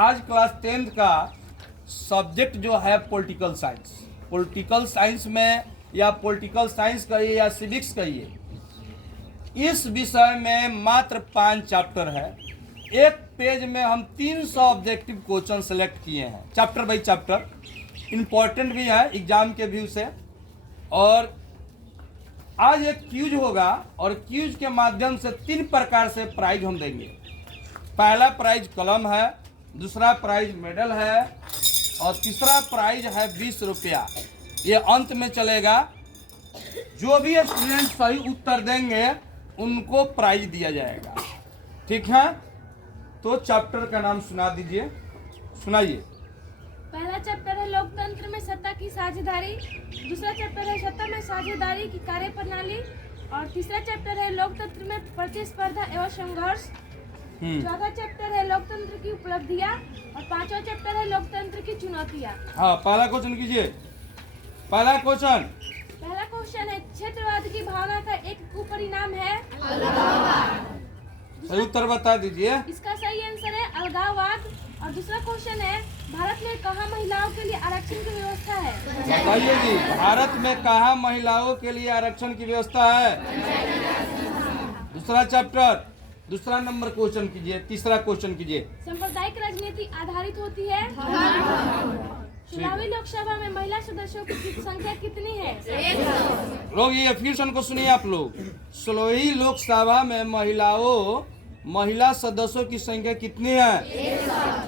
आज class 10th का subject जो है पॉलिटिकल साइंस, पॉलिटिकल साइंस में या पॉलिटिकल साइंस कहिए या सिविक्स कहिए, इस विषय में मात्र 5 चैप्टर है। एक पेज में हम 300 ऑब्जेक्टिव क्वेश्चन सेलेक्ट किए हैं, चैप्टर बाई चैप्टर। इम्पोर्टेंट भी है एग्जाम के व्यू से। और आज एक क्यूज होगा और क्यूज के माध्यम से 3 प्रकार से प्राइज हम देंगे। पहला प्राइज कलम है, दूसरा प्राइज मेडल है और तीसरा प्राइज है 20 रुपया। ये अंत में चलेगा। जो भी स्टूडेंट सही उत्तर देंगे उनको प्राइज दिया जाएगा। ठीक है, तो चैप्टर का नाम सुना दीजिए, सुनाइए। पहला चैप्टर है लोकतंत्र में सत्ता की साझेदारी, दूसरा चैप्टर है सत्ता में साझेदारी की कार्यप्रणाली और तीसरा चैप्टर है लोकतंत्र में प्रतिस्पर्धा एवं संघर्ष। चौथा चैप्टर है लोकतंत्र की उपलब्धियां और पांचवा चैप्टर है लोकतंत्र की चुनौतियां। हाँ, पहला क्वेश्चन कीजिए। पहला क्वेश्चन है क्षेत्रवाद की भावना का एक कुपरिणाम है सही उत्तर बता दीजिए। इसका सही आंसर है अलगाववाद। और दूसरा क्वेश्चन है भारत में कहाँ महिलाओं के लिए आरक्षण की व्यवस्था है? बताइए जी, भारत में कहाँ महिलाओं के लिए आरक्षण की व्यवस्था है? दूसरा चैप्टर, दूसरा नंबर क्वेश्चन कीजिए। तीसरा क्वेश्चन कीजिए। सांप्रदायिक राजनीति आधारित होती है। 16वीं लोकसभा में महिला सदस्यों की संख्या कितनी है? लोग ये फिर से उनको सुनिए आप लोग। 16वीं लोकसभा में महिला सदस्यों की संख्या कितनी है?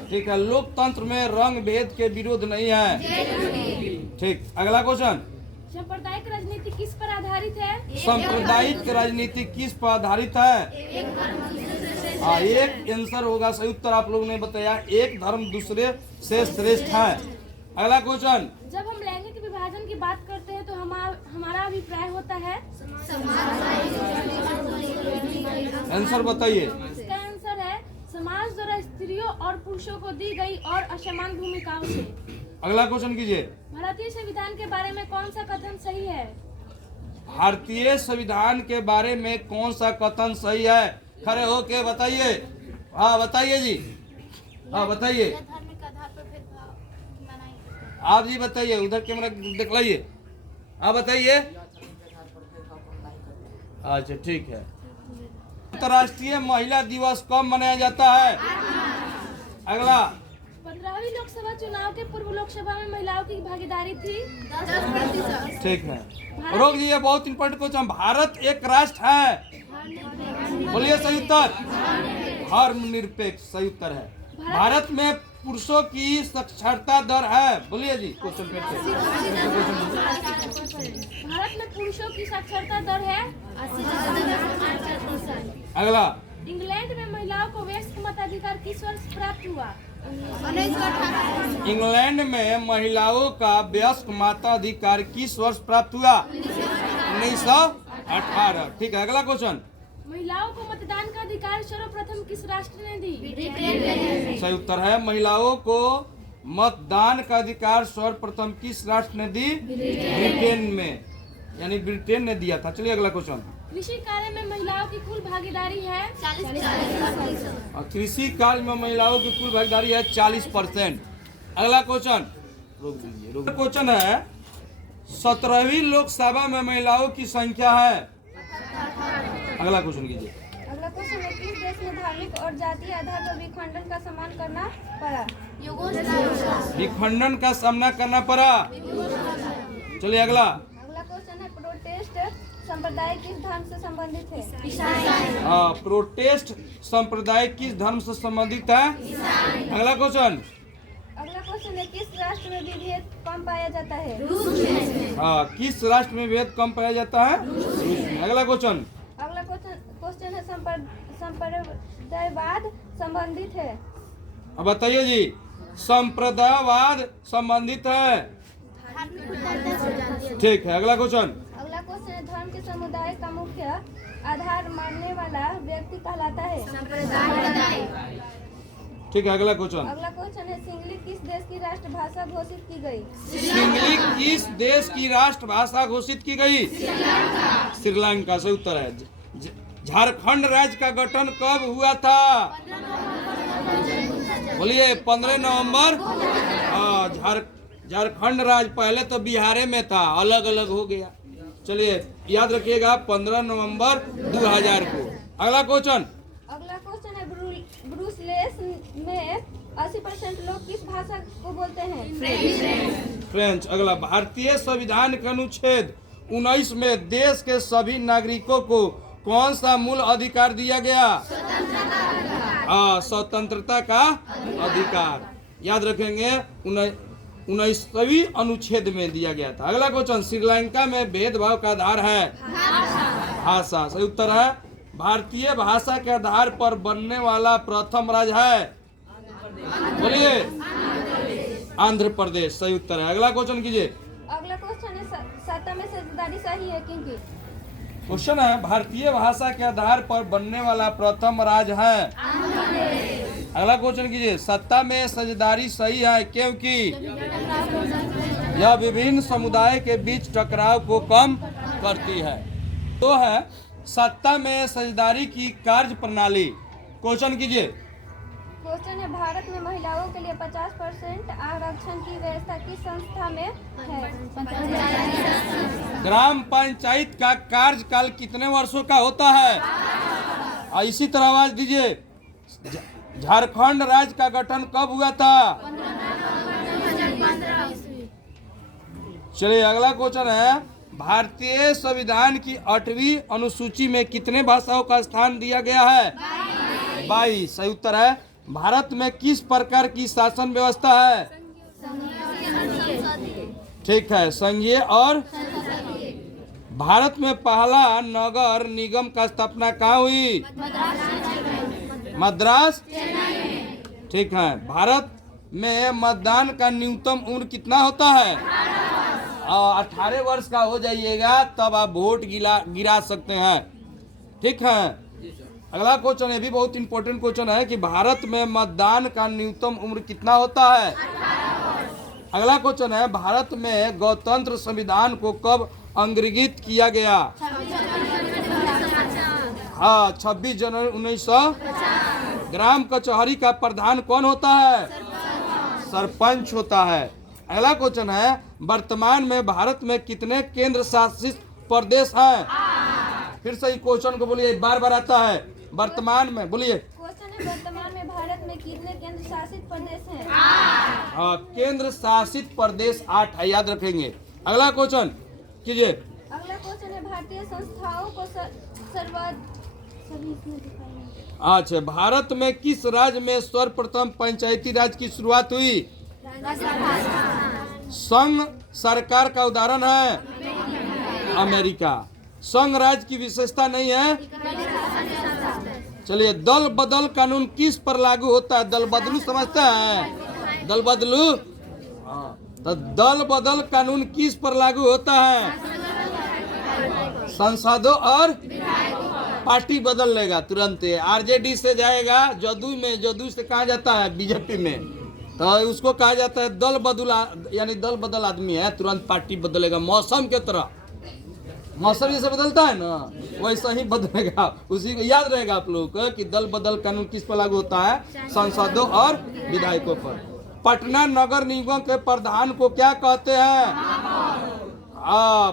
ठीक है, लोकतंत्र में रंग भेद के विरोध नहीं है। ठीक, अगला क्वेश्चन। सांप्रदायिक राजनीति किस पर आधारित है? सांप्रदायिक राजनीति किस पर आधारित है? हाँ, एक आंसर होगा सही उत्तर आप लोगों ने बताया। एक धर्म दूसरे से श्रेष्ठ है। अगला क्वेश्चन। जब हम लैंगिक विभाजन की बात करते हैं तो हमारा अभिप्राय होता है? आंसर बताइए। इसका आंसर है समाज द्वारा स्त्रियों और पुरुषों को दी गई और असमान भूमिकाओं से। अगला क्वेश्चन कीजिए। भारतीय संविधान के बारे में कौन सा कथन सही है? भारतीय संविधान के बारे में कौन सा कथन सही है? खड़े होके बताइए। हाँ बताइए जी, हाँ बताइए। धार्मिक आधार पर भेदभाव मनाई। आप जी बताइए, उधर कैमरा दिखलाइए। आप बताइए। अच्छा ठीक है। अंतर्राष्ट्रीय महिला दिवस कब मनाया जाता है? अगला। 15वीं लोकसभा चुनाव के पूर्व लोकसभा में महिलाओं की भागीदारी थी 10%। ठीक है, रोक दीजिए। बहुत इंपॉर्टेंट क्वेश्चन। भारत एक राष्ट्र है, बोलिए सही उत्तर। धर्मनिरपेक्ष सही उत्तर है। भारत में पुरुषों की साक्षरता दर है, बोलिए जी। क्वेश्चन फिर से। भारत में पुरुषों की साक्षरता दर है 80%। अगला। इंग्लैंड में महिलाओं को वयस्क मताधिकार किस वर्ष प्राप्त हुआ? इंग्लैंड में महिलाओं का वयस्क मताधिकार किस वर्ष प्राप्त हुआ? 1918। ठीक है, अगला क्वेश्चन। महिलाओं को मतदान का अधिकार सर्वप्रथम किस राष्ट्र ने दी? सही उत्तर है। महिलाओं को मतदान का अधिकार सर्वप्रथम किस राष्ट्र ने दी? ब्रिटेन में, यानी ब्रिटेन ने दिया था। चलिए अगला क्वेश्चन। कृषि कार्य में महिलाओं की कुल भागीदारी है 40%। कृषि कार्य में महिलाओं की कुल भागीदारी है 40%। अगला क्वेश्चन। रोक दीजिए। क्वेश्चन है 17वीं लोकसभा में महिलाओं की संख्या है। अगला क्वेश्चन कीजिए। अगला क्वेश्चन है किस देश में धार्मिक और जातीय आधार पर विखंडन का सामना करना पड़ा? विखंडन का सामना करना पड़ा। चलिए अगला। अगला क्वेश्चन है प्रोटेस्ट संप्रदाय किस धर्म से संबंधित है? हाँ, प्रोटेस्ट संप्रदाय किस धर्म से संबंधित है? अगला क्वेश्चन। अगला क्वेश्चन है किस राष्ट्र में विभेद कम पाया जाता है? हाँ, किस राष्ट्र में भेद कम पाया जाता है? रूस में। अगला क्वेश्चन। अगला क्वेश्चन है संप्रदायवाद संबंधित है। अब बताइए जी, संप्रदायवाद संबंधित है। ठीक है, अगला क्वेश्चन। अगला क्वेश्चन है धर्म के समुदाय का मुख्य आधार मानने वाला व्यक्ति कहलाता है? ठीक है, अगला क्वेश्चन। अगला क्वेश्चन है सिंगली किस देश की राष्ट्रभाषा घोषित की गई? सिंगली किस देश की राष्ट्रभाषा घोषित की गई? श्रीलंका सही उत्तर है। झारखंड राज्य का गठन कब हुआ था? बोलिए 15 नवंबर। झारखंड राज्य पहले तो बिहार में था, अलग अलग हो गया। चलिए याद रखिएगा 15 नवंबर 2000 को। अगला क्वेश्चन है ब्रूस लेस में 80% लोग किस भाषा को बोलते हैं? फ्रेंच। अगला, भारतीय संविधान के अनुच्छेद 19 में देश के सभी नागरिकों को कौन सा मूल अधिकार दिया गया? स्वतंत्रता का अधिकार। याद रखेंगे 19वीं अनुच्छेद में दिया गया था। अगला क्वेश्चन, श्रीलंका में भेदभाव का आधार है भाषा। सही उत्तर है भारतीय भाषा के आधार पर बनने वाला प्रथम राज्य है, बोलिए आंध्र प्रदेश। सही उत्तर है। अगला क्वेश्चन कीजिए। अगला क्वेश्चन है सत्ता में साझेदारी सही है क्योंकि? क्वेश्चन है भारतीय भाषा के आधार पर बनने वाला प्रथम राज्य है। अगला क्वेश्चन कीजिए, सत्ता में साझेदारी सही है क्योंकि? यह विभिन्न समुदाय के बीच टकराव को कम करती है। तो है सत्ता में साझेदारी की कार्य प्रणाली। क्वेश्चन कीजिए। क्वेश्चन है भारत में महिलाओं के लिए 50% आरक्षण की व्यवस्था किस संस्था में है? ग्राम पंचायत का कार्यकाल कितने वर्षों का होता है? और इसी तरह आवाज दीजिए, झारखंड राज्य का गठन कब हुआ था? चलिए अगला क्वेश्चन है, भारतीय संविधान की 8वीं अनुसूची में कितने भाषाओं का स्थान दिया गया है? 22। सही उत्तर है। भारत में किस प्रकार की शासन व्यवस्था है? ठीक है, संघीय और भारत में पहला नगर निगम का स्थापना कहाँ हुई? मद्रास। ठीक है। भारत में मतदान का न्यूनतम उम्र कितना होता है? 18 वर्ष का हो जाइएगा तब आप वोट गिरा सकते हैं। ठीक है। अगला क्वेश्चन, ये भी बहुत इंपॉर्टेंट क्वेश्चन है कि भारत में मतदान का न्यूनतम उम्र कितना होता है? अगला क्वेश्चन है, भारत में गणतंत्र संविधान को कब अंगीकृत किया गया? 26 जनवरी 1900। ग्राम कचहरी का प्रधान कौन होता है? सरपंच होता है। अगला क्वेश्चन है, वर्तमान में भारत में कितने केंद्र शासित प्रदेश हैं? फिर से क्वेश्चन को बोलिए, बार बार आता है। वर्तमान में बोलिए। क्वेश्चन है वर्तमान में भारत में कितने केंद्र शासित प्रदेश हैं? केंद्र शासित प्रदेश 8 है, याद रखेंगे। अगला क्वेश्चन कीजिए। अगला क्वेश्चन है भारतीय संस्थाओं को अच्छा, भारत में किस राज्य में सर्वप्रथम पंचायती राज की शुरुआत हुई? संघ सरकार का उदाहरण है अमेरिका। संघ राज्य की विशेषता नहीं है। चलिए, दल बदल कानून किस पर लागू होता है? दल बदलू समझते हैं? दल बदलू। तो दल बदल कानून किस पर लागू होता है? सांसदों और पार्टी बदल लेगा तुरंत। आरजेडी से जाएगा जदयू में, जदयू से कहा जाता है बीजेपी में, तो उसको कहा जाता है दल बदल, यानी दल बदल आदमी है, तुरंत पार्टी बदलेगा। मौसम के तरह, मौसम जैसे बदलता है ना वैसा ही बदलेगा। उसी को याद रहेगा आप लोगों को कि दल बदल कानून किस पर लागू होता है? सांसदों और विधायकों पर। पटना नगर निगम के प्रधान को क्या कहते हैं?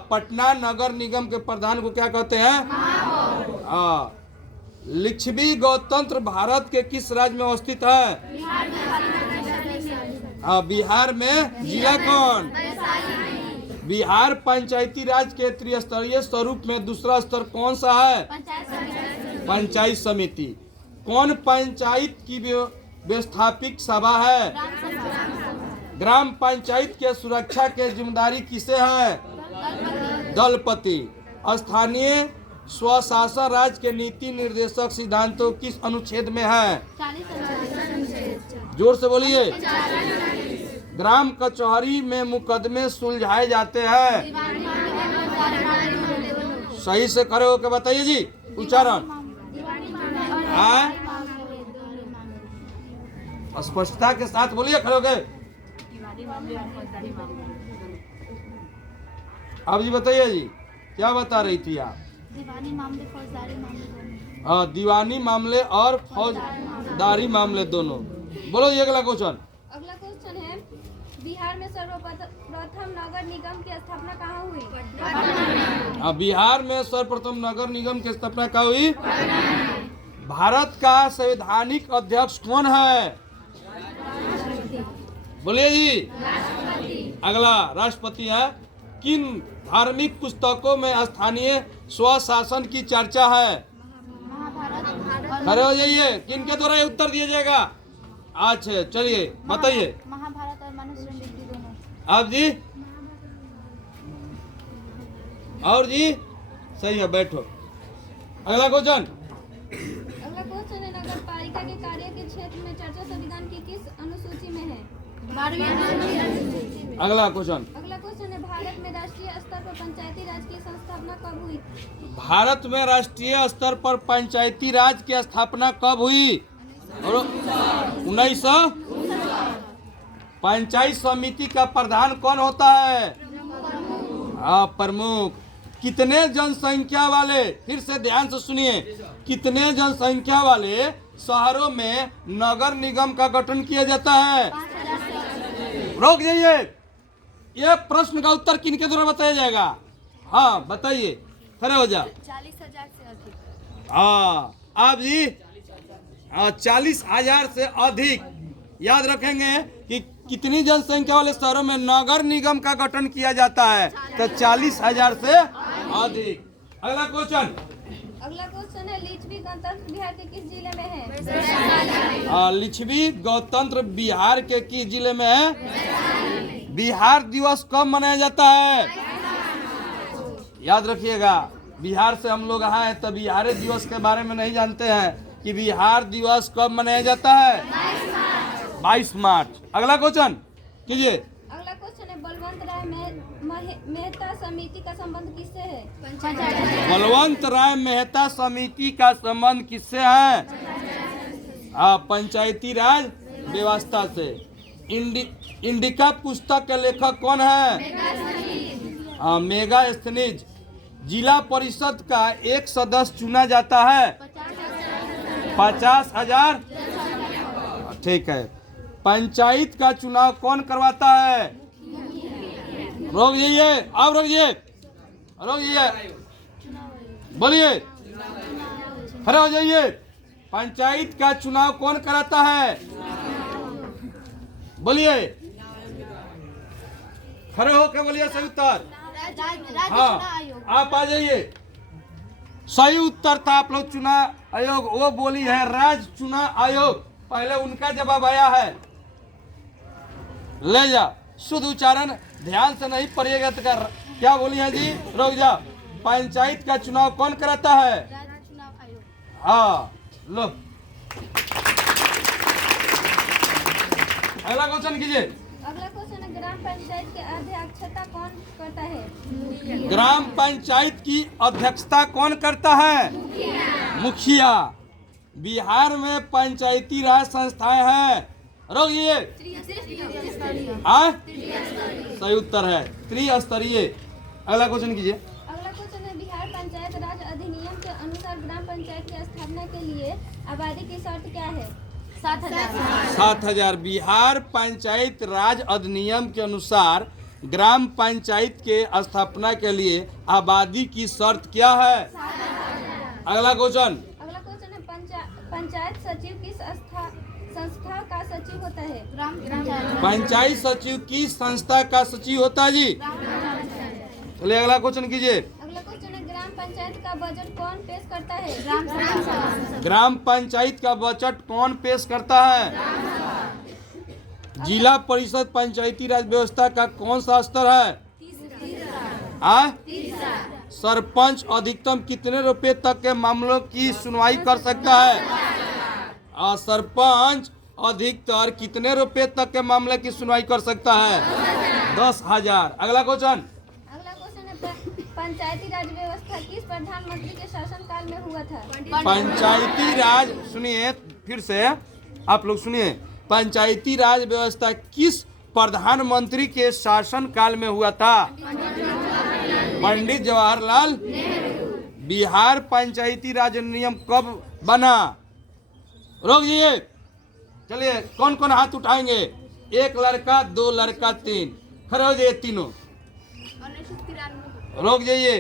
पटना नगर निगम के प्रधान को क्या कहते हैं? लिच्छवी गणतंत्र भारत के किस राज्य में अवस्थित है? बिहार में। जिला कौन? बिहार पंचायती राज के त्रिस्तरीय स्वरूप में दूसरा स्तर कौन सा है? पंचायत समिति। कौन पंचायत की व्यवस्थापिक सभा है? ग्राम पंचायत के सुरक्षा के जिम्मेदारी किसे है? दलपति। स्थानीय स्वशासन राज्य के नीति निर्देशक सिद्धांतों किस अनुच्छेद में है? जोर से बोलिए। ग्राम कचहरी में मुकदमे सुलझाए जाते हैं। सही से खड़े होकर बताइए जी उच्चारण। स्पष्टता के साथ बोलिए, खड़े होकर। अब जी बताइए जी, क्या बता रही थी आप? दीवानी मामले, फौजदारी मामले। दीवानी मामले और फौजदारी मामले दोनों। बोलो ये अगला क्वेश्चन। अगला क्वेश्चन है, बिहार में सर्वप्रथम नगर निगम की स्थापना कहाँ हुई? हाँ, बिहार में सर्वप्रथम नगर निगम की स्थापना कहाँ हुई? भारत का संवैधानिक अध्यक्ष कौन है? बोलिए जी। अगला राष्ट्रपति है। किन धार्मिक पुस्तकों में स्थानीय स्वशासन की चर्चा है? खड़े हो जाइए, किनके द्वारा ये उत्तर दिया जाएगा? अच्छा चलिए बताइए। महाभारत और मनुस्मृति दोनों। आप जी और जी सही है, बैठो। अगला क्वेश्चन। अगला क्वेश्चन है, नगर पालिका के कार्य के क्षेत्र में चर्चा संविधान की किस अनुसूची में है? 12वीं अनुसूची में। अगला क्वेश्चन। अगला क्वेश्चन है, भारत में राष्ट्रीय स्तर पर पंचायती राज की स्थापना कब हुई? भारत में राष्ट्रीय स्तर पर पंचायती राज की स्थापना कब हुई? 1900। पंचायत समिति का प्रधान कौन होता है? प्रमुख। कितने जनसंख्या वाले, फिर से ध्यान से सुनिए, कितने जनसंख्या वाले शहरों में नगर निगम का गठन किया जाता है? रोक जाइए, ये प्रश्न का उत्तर किनके द्वारा बताया जाएगा? हाँ बताइए, खड़े हो जाओ। 40,000 से अधिक। हाँ आप जी। 40,000 से अधिक। याद रखेंगे कि कितनी जनसंख्या वाले शहरों में नगर निगम का गठन किया जाता है, तो 40,000 से अधिक। अगला क्वेश्चन। अगला क्वेश्चन है, लिच्छवी गणतंत्र बिहार के किस जिले में है? लिच्छवी गणतंत्र बिहार के किस जिले में है? बिहार दिवस कब मनाया जाता है? याद रखिएगा, बिहार से हम लोग आए हैं तो बिहार दिवस के बारे में नहीं जानते हैं कि बिहार दिवस कब मनाया जाता है? 22 मार्च। अगला क्वेश्चन कीजिए। अगला क्वेश्चन है, बलवंत राय मेहता समिति का संबंध किससे है? बलवंत राय मेहता समिति का संबंध किससे है? पंचायती राज व्यवस्था से। इंडिका पुस्तक के लेखक कौन है? मेगास्थनीज। जिला परिषद का एक सदस्य चुना जाता है? 50,000। ठीक है। पंचायत का चुनाव कौन करवाता है? रोक जाइए, आप रोक जाइए, रोक जाइए, बोलिए, खड़े हो जाइए। पंचायत का चुनाव कौन कराता है? बोलिए, खड़े होकर बोलिए सही उत्तर। हाँ आप आ जाइए। सही उत्तर था आप लोग चुनाव आयोग, वो बोली है राज्य चुनाव आयोग। पहले उनका जवाब आया है, ले जा। शुद्ध उच्चारण ध्यान से नहीं पढ़िएगा तो क्या बोली है जी? रुक जा। पंचायत का चुनाव कौन कराता है? राज्य चुनाव आयोग। हाँ लो, अगला क्वेश्चन कीजिए। अगला क्वेश्चन है, ग्राम पंचायत की अध्यक्षता कौन करता है? ग्राम पंचायत की अध्यक्षता कौन करता है? मुखिया। बिहार में पंचायती राज संस्थाएं हैं। रोक ये सही उत्तर है, त्रिस्तरीय। अगला क्वेश्चन कीजिए। अगला क्वेश्चन है, बिहार पंचायत राज अधिनियम के अनुसार ग्राम पंचायत की स्थापना के लिए आबादी की शर्त क्या है? 7,000। 7,000। बिहार पंचायत राज अधिनियम के अनुसार ग्राम पंचायत के स्थापना के लिए आबादी की शर्त क्या है? अगला क्वेश्चन। अगला क्वेश्चन है, पंचायत सचिव किस संस्था का सचिव होता है? ग्राम पंचायत। पंचायत सचिव की संस्था का सचिव होता है जी। चलिए अगला क्वेश्चन कीजिए। अगला क्वेश्चन है, ग्राम पंचायत का बजट कौन पेश करता है? ग्राम पंचायत का बजट कौन पेश करता है? जिला परिषद पंचायती राज व्यवस्था का कौन सा स्तर है? सरपंच अधिकतम कितने रुपए तक के मामलों की सुनवाई कर सकता है? सरपंच अधिकतर कितने रुपए तक के मामले की सुनवाई कर सकता है? 10,000। अगला क्वेश्चन। अगला क्वेश्चन है, पंचायती राज व्यवस्था किस प्रधानमंत्री के शासन काल में हुआ था? पंचायती राज, सुनिए फिर से आप लोग सुनिए, पंचायती राज व्यवस्था किस प्रधानमंत्री के शासन काल में हुआ था? पंडित जवाहरलाल। बिहार पंचायती राज नियम कब बना? रोक जाइए, चलिए कौन कौन हाथ उठाएंगे? एक लड़का, दो लड़का, तीन। खड़े हो जाइए तीनों। 1993 रोक जाइए।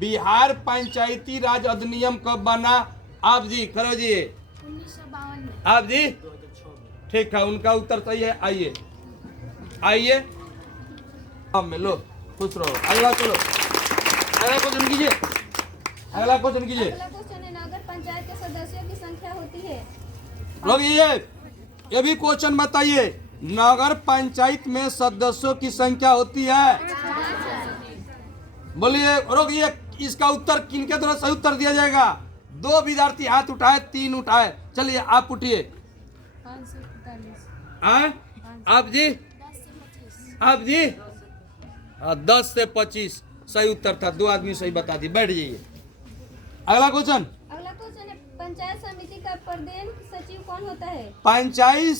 बिहार पंचायती राज अधिनियम कब बना? आप जी खड़े हो जाइए। 1952 में। आप जी ठीक है, उनका उत्तर सही है। आइए आइए, अब मिलो, खुश रहो। अगला चलो, अगला क्वेश्चन कीजिए, अगला क्वेश्चन कीजिए। अगला क्वेश्चन है, नगर पंचायत के सदस्यों की संख्या होती है? लोग ये भी क्वेश्चन बताइए। नगर पंचायत में सदस्यों की संख्या होती है? बोलिए। रोक ये, इसका उत्तर किनके द्वारा सही उत्तर दिया जाएगा? दो विद्यार्थी हाथ उठाए, तीन उठाए। चलिए आप उठिए। 545। आप जी, आप जी 10 से 25 सही उत्तर था। दो आदमी सही बता दी। बैठ जाइए। अगला क्वेश्चन। अगला क्वेश्चन है, पंचायत समिति का प्रधान सचिव कौन होता है? पंचायत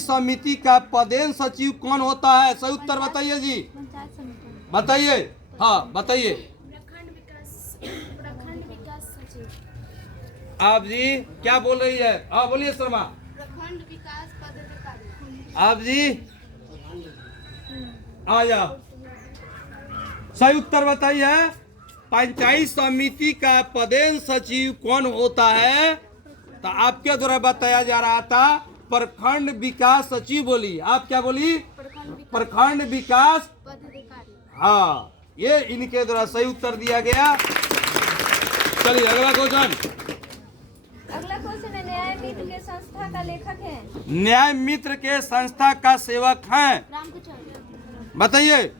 समिति का प्रधान सचिव कौन होता है? सही उत्तर बताइए जी, पंचायत समिति। बताइए। हाँ बताइए। प्रखंड विकास सचिव। आप जी क्या बोल रही है? हाँ बोलिए शर्मा। प्रखंड विकास पदाधिकारी। आप जी आ जाओ, सही उत्तर बताइए। पंचायत समिति का प्रधान सचिव कौन होता है? तो आपके द्वारा बताया जा रहा था प्रखंड विकास सचिव। बोली, आप क्या बोली? प्रखंड विकास पदाधिकारी। हाँ, ये इनके द्वारा सही उत्तर दिया गया। चलिए अगला क्वेश्चन। अगला क्वेश्चन है, न्याय मित्र के संस्था का लेखक है? न्याय मित्र के संस्था का सेवक हैं? रामकुचार्य। बताइए,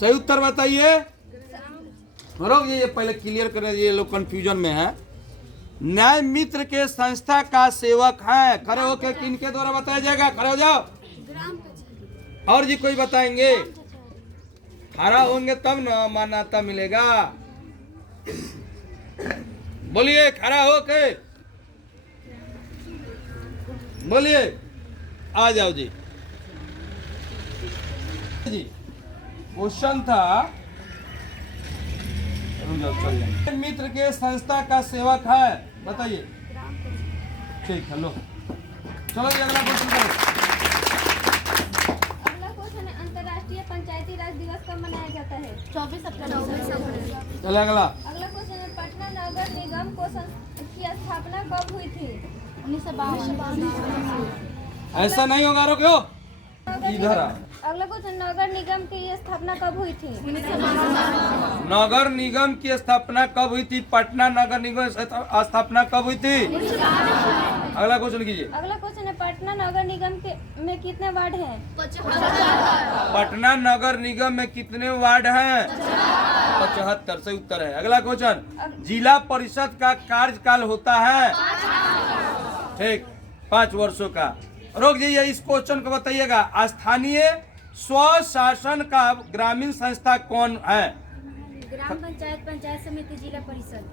सही उत्तर बताइए। रोक ये पहले क्लियर करें, ये लोग कंफ्यूजन में है। न्याय मित्र के संस्था का सेवक है। खड़े होकर किनके द्वारा बताया जाएगा? खड़े हो जाओ। ग्राम कचहरी। और जी कोई बताएंगे? खड़ा होंगे तब ना मान्यता मिलेगा। बोलिए, खड़ा होके बोलिए। आ जाओ जी। जी क्वेश्चन था, मित्र के संस्था का सेवक है, बताइए। ठीक है, लो चलो जी अगला क्वेश्चन करो। अगला क्वेश्चन है, अंतर्राष्ट्रीय पंचायती राज दिवस कब मनाया जाता है? 24 अप्रैल। चले अगला। अगला क्वेश्चन है, पटना नगर निगम की स्थापना कब हुई थी? 1952। ऐसा नहीं होगा, रुको इधर आ। अगला क्वेश्चन, नगर निगम की स्थापना कब हुई थी? नगर निगम की स्थापना कब हुई थी? पटना नगर निगम की स्थापना कब हुई थी? अगला क्वेश्चन कीजिए। अगला क्वेश्चन है, पटना नगर निगम में कितने वार्ड हैं? 75। पटना नगर निगम में कितने वार्ड हैं? 75 सही उत्तर है। अगला क्वेश्चन, जिला परिषद का कार्यकाल होता है? ठीक, 5 वर्षों का। रोक जाइए, इस क्वेश्चन को बताइएगा। स्थानीय स्वशासन का ग्रामीण संस्था कौन है? ग्राम पंचायत, पंचायत समिति, जिला परिषद।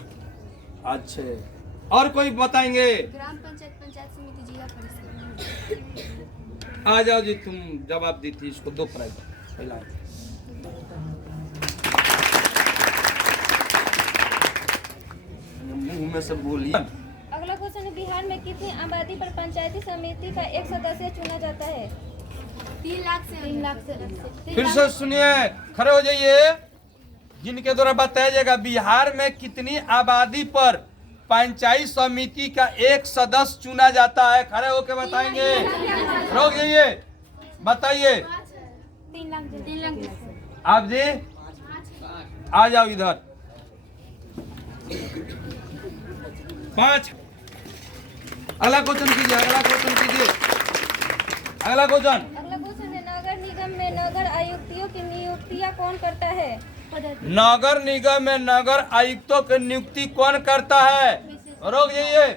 अच्छे, और कोई बताएंगे? ग्राम पंचायत, पंचायत समिति, जिला परिषद। आ जाओ जी, तुम जवाब दी थी, इसको 2 प्राइज पहला। मुंह में से बोलिए। अगला क्वेश्चन है, बिहार में कितनी आबादी पर पंचायती समिति का एक सदस्य चुना जाता है? 3 लाख से। फिर से सुनिए, खड़े हो जाइए। जिनके द्वारा बताया जाएगा बिहार में कितनी आबादी पर पंचायत समिति का एक सदस्य चुना जाता है? खड़े होकर बताएंगे। रोक जाइए, बताइए। 3 लाख। आप जी आ जाओ इधर। 5। अगला क्वेश्चन कीजिए, अगला क्वेश्चन कीजिए, अगला क्वेश्चन। अगला क्वेश्चन है, नगर निगम में नगर आयुक्तों की नियुक्तियां कौन करता है? नगर निगम में नगर आयुक्तों की नियुक्ति कौन करता है? रोक जाइए।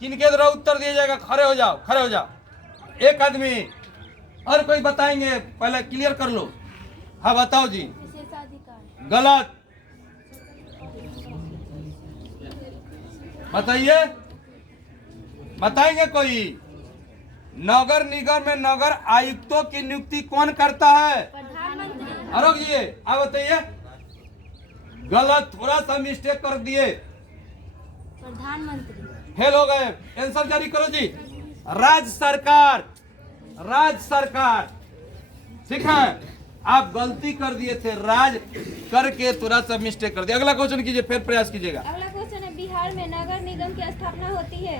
किनके द्वारा उत्तर दिया जाएगा? खड़े हो जाओ, खड़े हो जाओ। एक आदमी और कोई बताएंगे? पहले क्लियर कर लो। हाँ बताओ जी। विशेषाधिकार। गलत, बताइए, बताएंगे कोई? नगर निगम में नगर आयुक्तों की नियुक्ति कौन करता है? प्रधानमंत्री। अरोग जी आप बताइए। गलत, थोड़ा सा मिस्टेक कर दिए। प्रधानमंत्री। फेल हो गए, आंसर जारी करो जी। राज्य सरकार, राज्य सरकार, ठीक है, आप गलती कर दिए थे, राज करके थोड़ा सा मिस्टेक कर दिया। अगला क्वेश्चन कीजिए, फिर प्रयास कीजिएगा। अगला क्वेश्चन है, बिहार में नगर निगम की स्थापना होती है।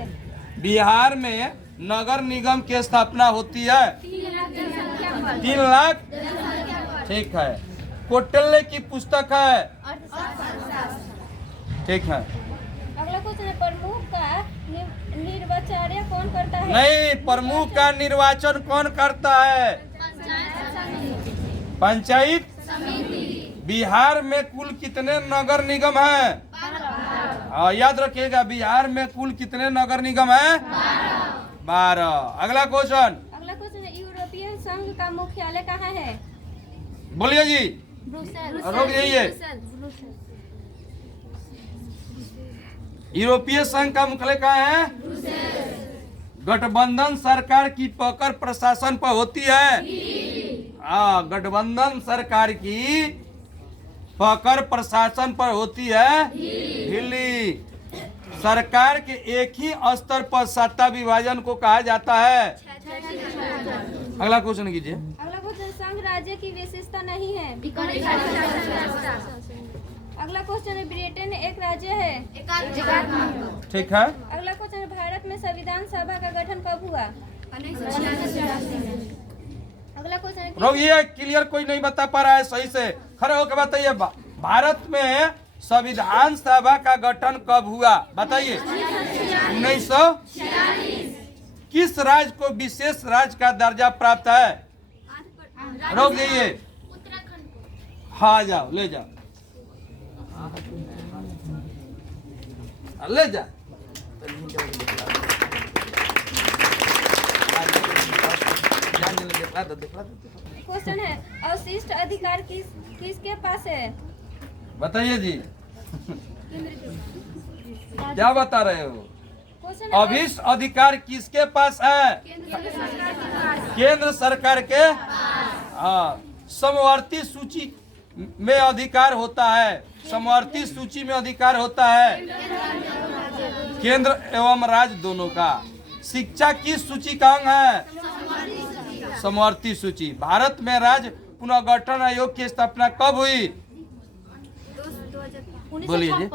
बिहार में नगर निगम की स्थापना होती है 3 लाख, ठीक है। कौटिल्य की पुस्तक है, ठीक है। अगला क्वेश्चन है, प्रमुख का निर्वाचन कौन करता है? नहीं, प्रमुख का निर्वाचन कौन करता है? पंचायत। बिहार में कुल कितने नगर निगम हैं? याद रखिएगा, बिहार में कुल कितने नगर निगम हैं? 12। अगला क्वेश्चन। अगला क्वेश्चन है, यूरोपीय संघ का मुख्यालय कहाँ है? बोलिए जी। रोक जाइए। यूरोपीय संघ का मुख्यालय कहाँ है? गठबंधन सरकार की पकड़ प्रशासन पर होती है। हाँ, गठबंधन सरकार की पकड़ प्रशासन पर होती है दिल्ली। सरकार के एक ही स्तर पर सत्ता विभाजन को कहा जाता है। अगला क्वेश्चन कीजिए। अगला क्वेश्चन, संघ राज्य की विशेषता नहीं है। अगला क्वेश्चन है, ब्रिटेन एक राज्य है। ठीक है। अगला क्वेश्चन है, भारत में संविधान सभा का गठन कब हुआ? अगला क्वेश्चन है, लोग ये क्लियर कोई नहीं बता पा रहा है सही से, खड़े होकर बताइए। भारत में संविधान सभा का गठन कब हुआ? बताइए। 1946। किस राज्य को विशेष राज्य का दर्जा प्राप्त है? रोक जाइए। हाँ, जाओ, ले जाओ, ले जा। क्वेश्चन है, अवशिष्ट अधिकार किसके पास है? बताइए जी। क्या बता रहे हो? क्वेश्चन है, अवशिष्ट अधिकार किसके पास है? केंद्र सरकार के। हाँ, समवर्ती सूची में अधिकार होता है। समवर्ती सूची में अधिकार होता है केंद्र एवं राज्य दोनों का। शिक्षा किस सूची का अंग है? समवर्ती सूची। भारत में राज्य पुनर्गठन आयोग की स्थापना कब हुई? बोलिए जी।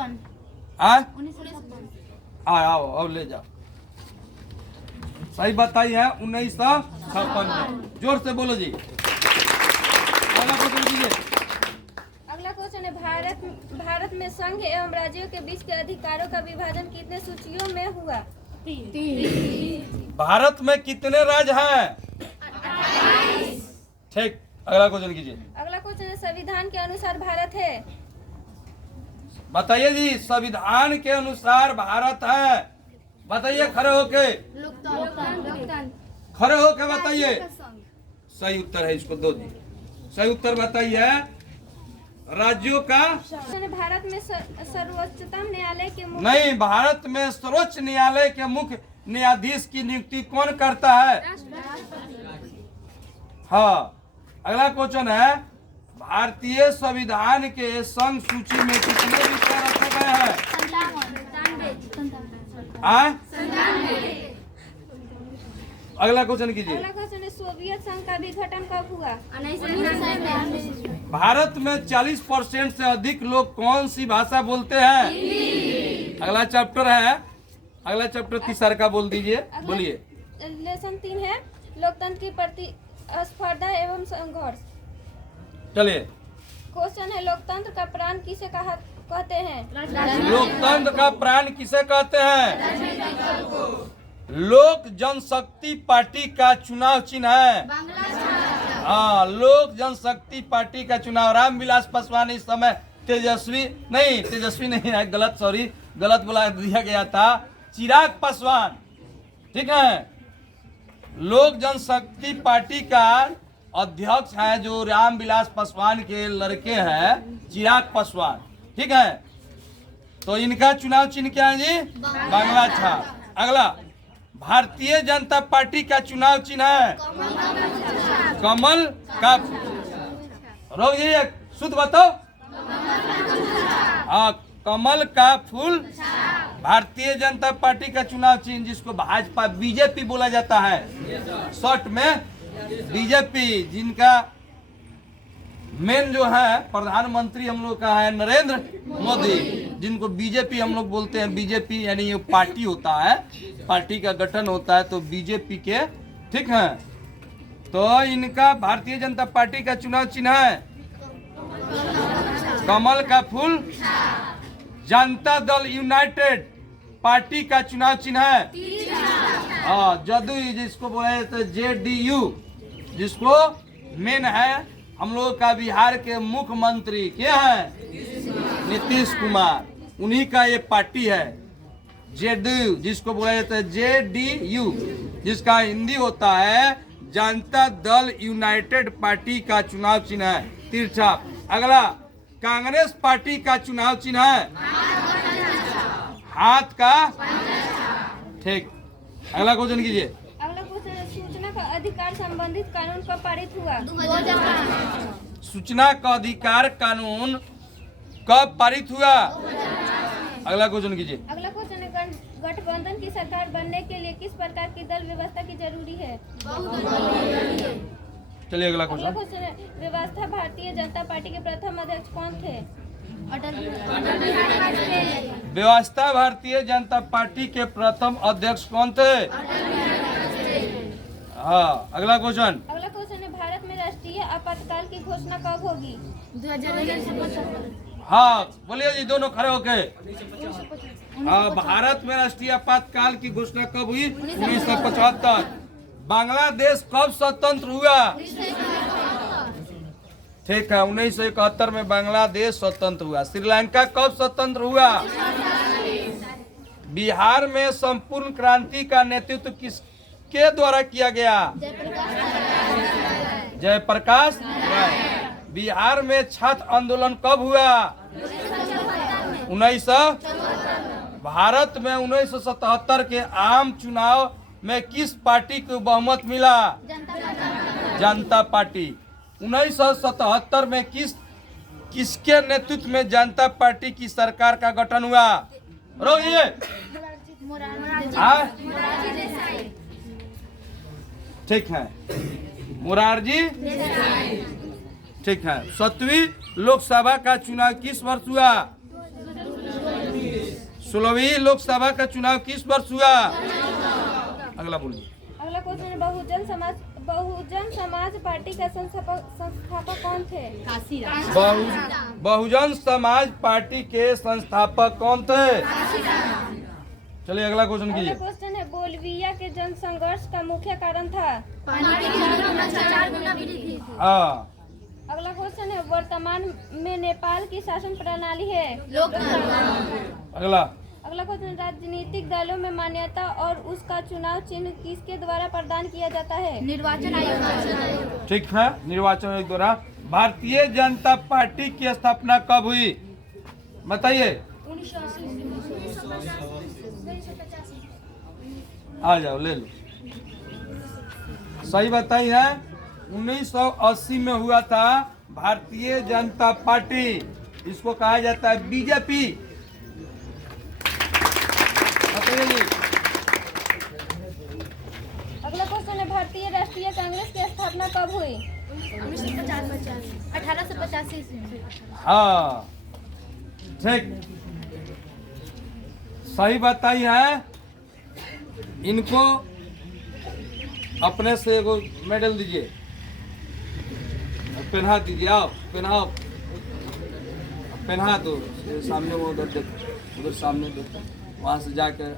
आओ, अब ले जाओ। सही बताई है, 1956 में। जोर से बोलो जी। अगला क्वेश्चन कीजिए। अगला क्वेश्चन है, भारत में संघ एवं राज्यों के बीच के अधिकारों का विभाजन कितने सूचियों में हुआ? भारत में कितने राज्य हैं? ठीक। अगला क्वेश्चन कीजिए। अगला क्वेश्चन है, संविधान के अनुसार भारत है। बताइए जी। संविधान के अनुसार भारत है। बताइए खड़े होके, खड़े होके बताइए। सही उत्तर है, इसको दो दी। सही उत्तर बताइए। राज्यों का भारत में सर्वोच्चतम न्यायालय के मुख्य नहीं, भारत में सर्वोच्च न्यायालय के मुख्य न्यायाधीश की नियुक्ति कौन करता है? हाँ। अगला क्वेश्चन है, भारतीय संविधान के संघ सूची में कितने विषय रखे गए हैं? अगला क्वेश्चन कीजिए। अगला क्वेश्चन है, सोवियत संघ का विघटन कब हुआ? भारत में 40% से अधिक लोग कौन सी भाषा बोलते हैं? अगला चैप्टर है, अगला चैप्टर तीसरा का बोल दीजिए। बोलिए। लेसन 3 है, लोकतंत्र की प्रतिस्पर्धा एवं संघर्ष। चलिए। क्वेश्चन है, लोकतंत्र का प्राण किसे कहते हैं? लोकतंत्र का प्राण किसे कहते हैं? लोक जनशक्ति पार्टी का चुनाव चिन्ह है। हाँ, लोक जनशक्ति पार्टी का चुनाव। रामविलास पासवान इस समय तेजस्वी नहीं है, गलत, सॉरी, गलत बुला दिया गया था। चिराग पासवान, ठीक है। लोक जनशक्ति पार्टी का अध्यक्ष है जो रामविलास पासवान के लड़के हैं, चिराग पासवान, ठीक है। तो इनका चुनाव चिन्ह क्या है जी? बांग्ला छाप। अगला, भारतीय जनता पार्टी का चुनाव चिन्ह है कमल का। रोक जाइए, शुद्ध बताओ। हाँ, कमल का फूल भारतीय जनता पार्टी का चुनाव चिन्ह, जिसको भाजपा बीजेपी बोला जाता है शॉर्ट में, बीजेपी, जिनका मेन जो है प्रधानमंत्री हम लोग का है नरेंद्र मोदी, जिनको बीजेपी हम लोग बोलते हैं। बीजेपी यानी ये पार्टी होता है, पार्टी का गठन होता है तो बीजेपी के, ठीक है। तो इनका भारतीय जनता पार्टी का चुनाव चिन्ह है कमल का फूल। जनता दल यूनाइटेड पार्टी का चुनाव चिन्ह है जदयू, जिसको बोला जाता है JDU, जिसको मेन है हम लोग का बिहार के मुख्यमंत्री क्या है नीतीश कुमार, उन्हीं का ये पार्टी है JDU, जिसको बोला जाता है JDU, जिसका हिंदी होता है जनता दल यूनाइटेड पार्टी का चुनाव चिन्ह है तिरछा। अगला कांग्रेस पार्टी का चुनाव चिन्ह है हाथ का, ठीक। अगला क्वेश्चन कीजिए। अगला क्वेश्चन, सूचना का अधिकार संबंधित कानून कब पारित हुआ? सूचना का अधिकार कानून कब पारित हुआ? अगला क्वेश्चन कीजिए। अगला क्वेश्चन है, गठबंधन की सरकार बनने के लिए किस प्रकार की दल व्यवस्था की जरूरी है? चलिए अगला अगला क्वेश्चन। क्वेश्चन है, व्यवस्था भारतीय जनता पार्टी के प्रथम अध्यक्ष कौन थे? व्यवस्था भारतीय जनता पार्टी के प्रथम अध्यक्ष कौन थे? हाँ। अगला क्वेश्चन। अगला क्वेश्चन है, भारत में राष्ट्रीय आपातकाल की घोषणा कब होगी? 2025। हाँ बोलिए जी, दोनों खड़े होके। हाँ, भारत में राष्ट्रीय आपातकाल की घोषणा कब हुई? 1975। बांग्लादेश कब स्वतंत्र हुआ? ठीक है, 1971 में बांग्लादेश स्वतंत्र हुआ। श्रीलंका कब स्वतंत्र हुआ? बिहार में संपूर्ण क्रांति का नेतृत्व किसके द्वारा किया गया? जयप्रकाश राय। बिहार में छात्र आंदोलन कब हुआ? 1900। भारत में 1977 के आम चुनाव में किस पार्टी को बहुमत मिला? जनता पार्टी। 1977 में किसके नेतृत्व में जनता पार्टी की सरकार का गठन हुआ? रोइए। ठीक है, मोरारजी। ठीक है। 7वीं लोकसभा का चुनाव किस वर्ष हुआ? 16वीं लोकसभा का चुनाव किस वर्ष हुआ? अगला बोलिए। अगला क्वेश्चन है, बहुजन समाज पार्टी का संस्थापक कौन थे? बहुजन समाज पार्टी के संस्थापक कौन थे? चलिए अगला क्वेश्चन कीजिए। अगला क्वेश्चन है, बोलिविया के जन संघर्ष का मुख्य कारण था? हाँ। अगला क्वेश्चन है, वर्तमान में नेपाल की शासन प्रणाली है? अगला। अगला क्वेश्चन, राजनीतिक दलों में मान्यता और उसका चुनाव चिन्ह किसके द्वारा प्रदान किया जाता है? निर्वाचन आयोग। ठीक है, निर्वाचन आयोग द्वारा। भारतीय जनता पार्टी की स्थापना कब हुई बताइए? 1985। आ जाओ, ले लो। सही बताई है, 1980 में हुआ था भारतीय जनता पार्टी, इसको कहा जाता है बीजेपी। बताइए जी। अगला क्वेश्चन है, भारतीय राष्ट्रीय कांग्रेस की स्थापना कब हुई? 1885 ईस्वी। हाँ ठीक, सही बताई है। इनको अपने से एगो मेडल दीजिए, पहना दीजिए। आओ पहनाओ, पहना दो। सामने वो उधर सामने देखो, वहाँ से जाकर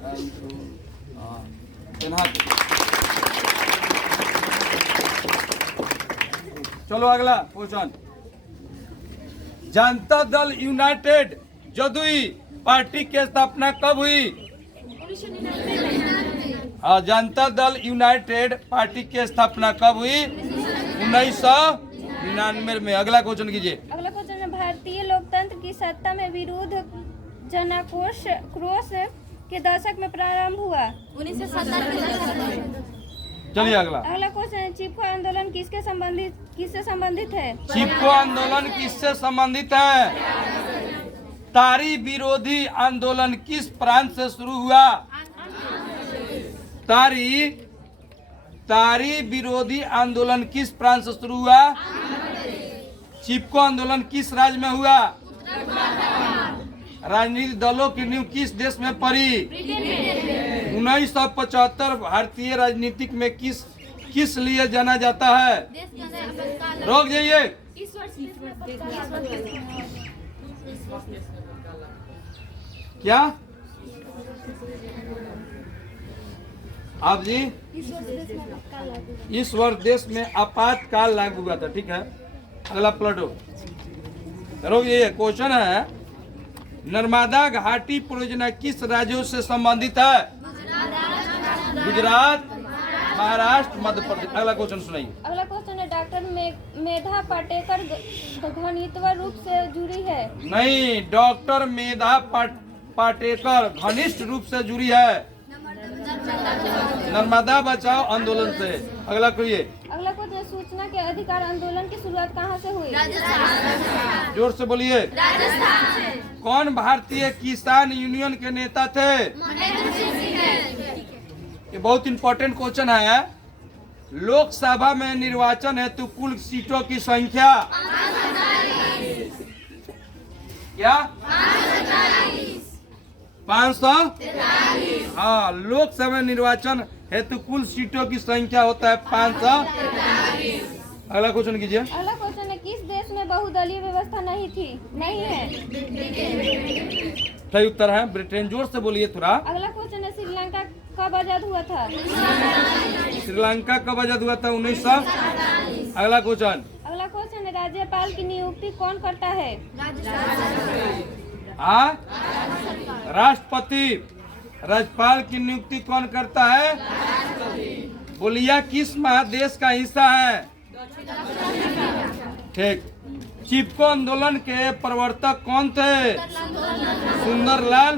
पहना दो। चलो अगला question. Janata Dal United JDU party की स्थापना कब हुई? 1999। हाँ, जनता दल यूनाइटेड पार्टी की स्थापना कब हुई? 1999 में। अगला क्वेश्चन कीजिए। अगला क्वेश्चन है, भारतीय लोकतंत्र की सत्ता में विरोध जनाक्रोश के दशक में प्रारंभ हुआ? 1970। चलिए अगला। अगला क्वेश्चन है, चिपको आंदोलन किससे संबंधित है? चिपको आंदोलन किससे संबंधित है? तारी विरोधी आंदोलन किस प्रांत से शुरू हुआ? तारी विरोधी आंदोलन किस प्रांत से शुरू हुआ? चिपको आंदोलन किस राज्य में हुआ? राजनीतिक दलों की नींव किस देश में पड़ी? 1975 भारतीय राजनीतिक में किस लिए जाना जाता है? रोक जाइए। क्या आप जी? इस वर्ष देश में आपातकाल लागू हुआ था। ठीक है, अगला पलटो। रोक जाइए। क्वेश्चन है, नर्मदा घाटी परियोजना किस राज्यों से संबंधित है? गुजरात, महाराष्ट्र, मध्य प्रदेश। अगला क्वेश्चन सुनाइए। अगला क्वेश्चन है, डॉक्टर मेधा पाटेकर घनिष्ठ रूप से जुड़ी है? नहीं, डॉक्टर मेधा पाटेकर घनिष्ठ रूप से जुड़ी है नर्मदा बचाओ आंदोलन से। अगला कहिए। अगला क्वेश्चन है, सूचना के अधिकार आंदोलन की शुरुआत कहाँ से हुई? जोर से बोलिए। कौन भारतीय किसान यूनियन के नेता थे? ये बहुत इंपॉर्टेंट क्वेश्चन है। लोकसभा में निर्वाचन हेतु कुल सीटों की संख्या क्या? 500। हाँ, लोकसभा निर्वाचन हेतु कुल सीटों की संख्या होता है 500। अगला क्वेश्चन कीजिए। अगला क्वेश्चन है, किस देश में बहुदलीय व्यवस्था नहीं है? सही उत्तर है ब्रिटेन। जोर से बोलिए थोड़ा। अगला क्वेश्चन है, श्रीलंका कब आजाद हुआ था? श्रीलंका कब आजाद हुआ था? 1900। अगला क्वेश्चन। अगला क्वेश्चन है, राज्यपाल की नियुक्ति कौन करता है? राष्ट्रपति। राज्यपाल की नियुक्ति कौन करता है? बोलिया किस महादेश का हिस्सा है? ठीक। चिपको आंदोलन के प्रवर्तक कौन थे? सुंदरलाल।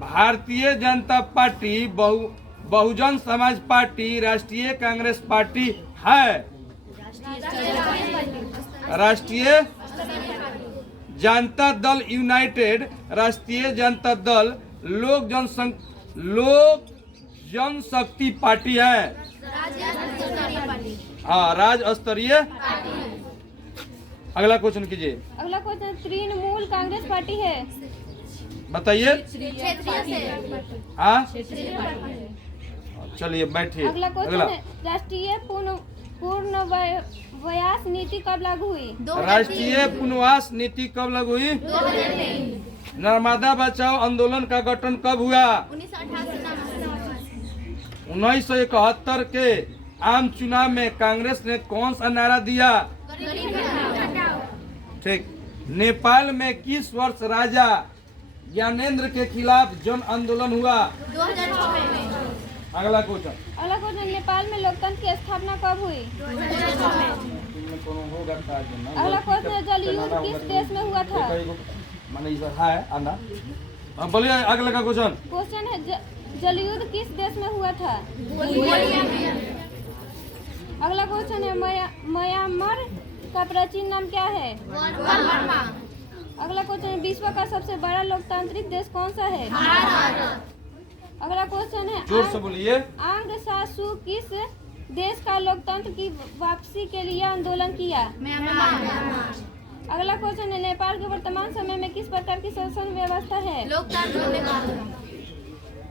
भारतीय जनता पार्टी, बहुजन समाज पार्टी, राष्ट्रीय कांग्रेस पार्टी है? राष्ट्रीय जनता दल यूनाइटेड, राष्ट्रीय जनता दल, लोक जनशक्ति पार्टी है। हाँ, राज्य स्तरीय। अगला क्वेश्चन कीजिए। अगला क्वेश्चन, तृणमूल कांग्रेस पार्टी है? बताइए। हाँ, चलिए बैठिए। अगला क्वेश्चन है, राष्ट्रीय पुनर्वास नीति कब लागू हुई? राष्ट्रीय पुनर्वास नीति कब लागू हुई? नर्मदा बचाओ आंदोलन का गठन कब हुआ? 1971 के आम चुनाव में कांग्रेस ने कौन सा नारा दिया? ठीक। नेपाल में किस वर्ष राजा ज्ञानेंद्र के खिलाफ जन आंदोलन हुआ? 2006 में। अगला क्वेश्चन। अगला क्वेश्चन, नेपाल में लोकतंत्र की स्थापना कब हुई? 2006 में। अगला क्वेश्चन, जलयुद्ध किस देश में हुआ था? बोलिए। अगला का क्वेश्चन। क्वेश्चन है, जलयुद्ध किस देश में हुआ था? अगला क्वेश्चन है, म्यांमार का प्राचीन नाम क्या है? अगला क्वेश्चन है, विश्व का सबसे बड़ा लोकतांत्रिक देश कौन सा है? अगला क्वेश्चन है, जोर से बोलिए। आंग सा सू किस देश का लोकतंत्र की वापसी के लिए आंदोलन किया? अगला क्वेश्चन है, नेपाल के वर्तमान समय में किस प्रकार की शासन व्यवस्था है?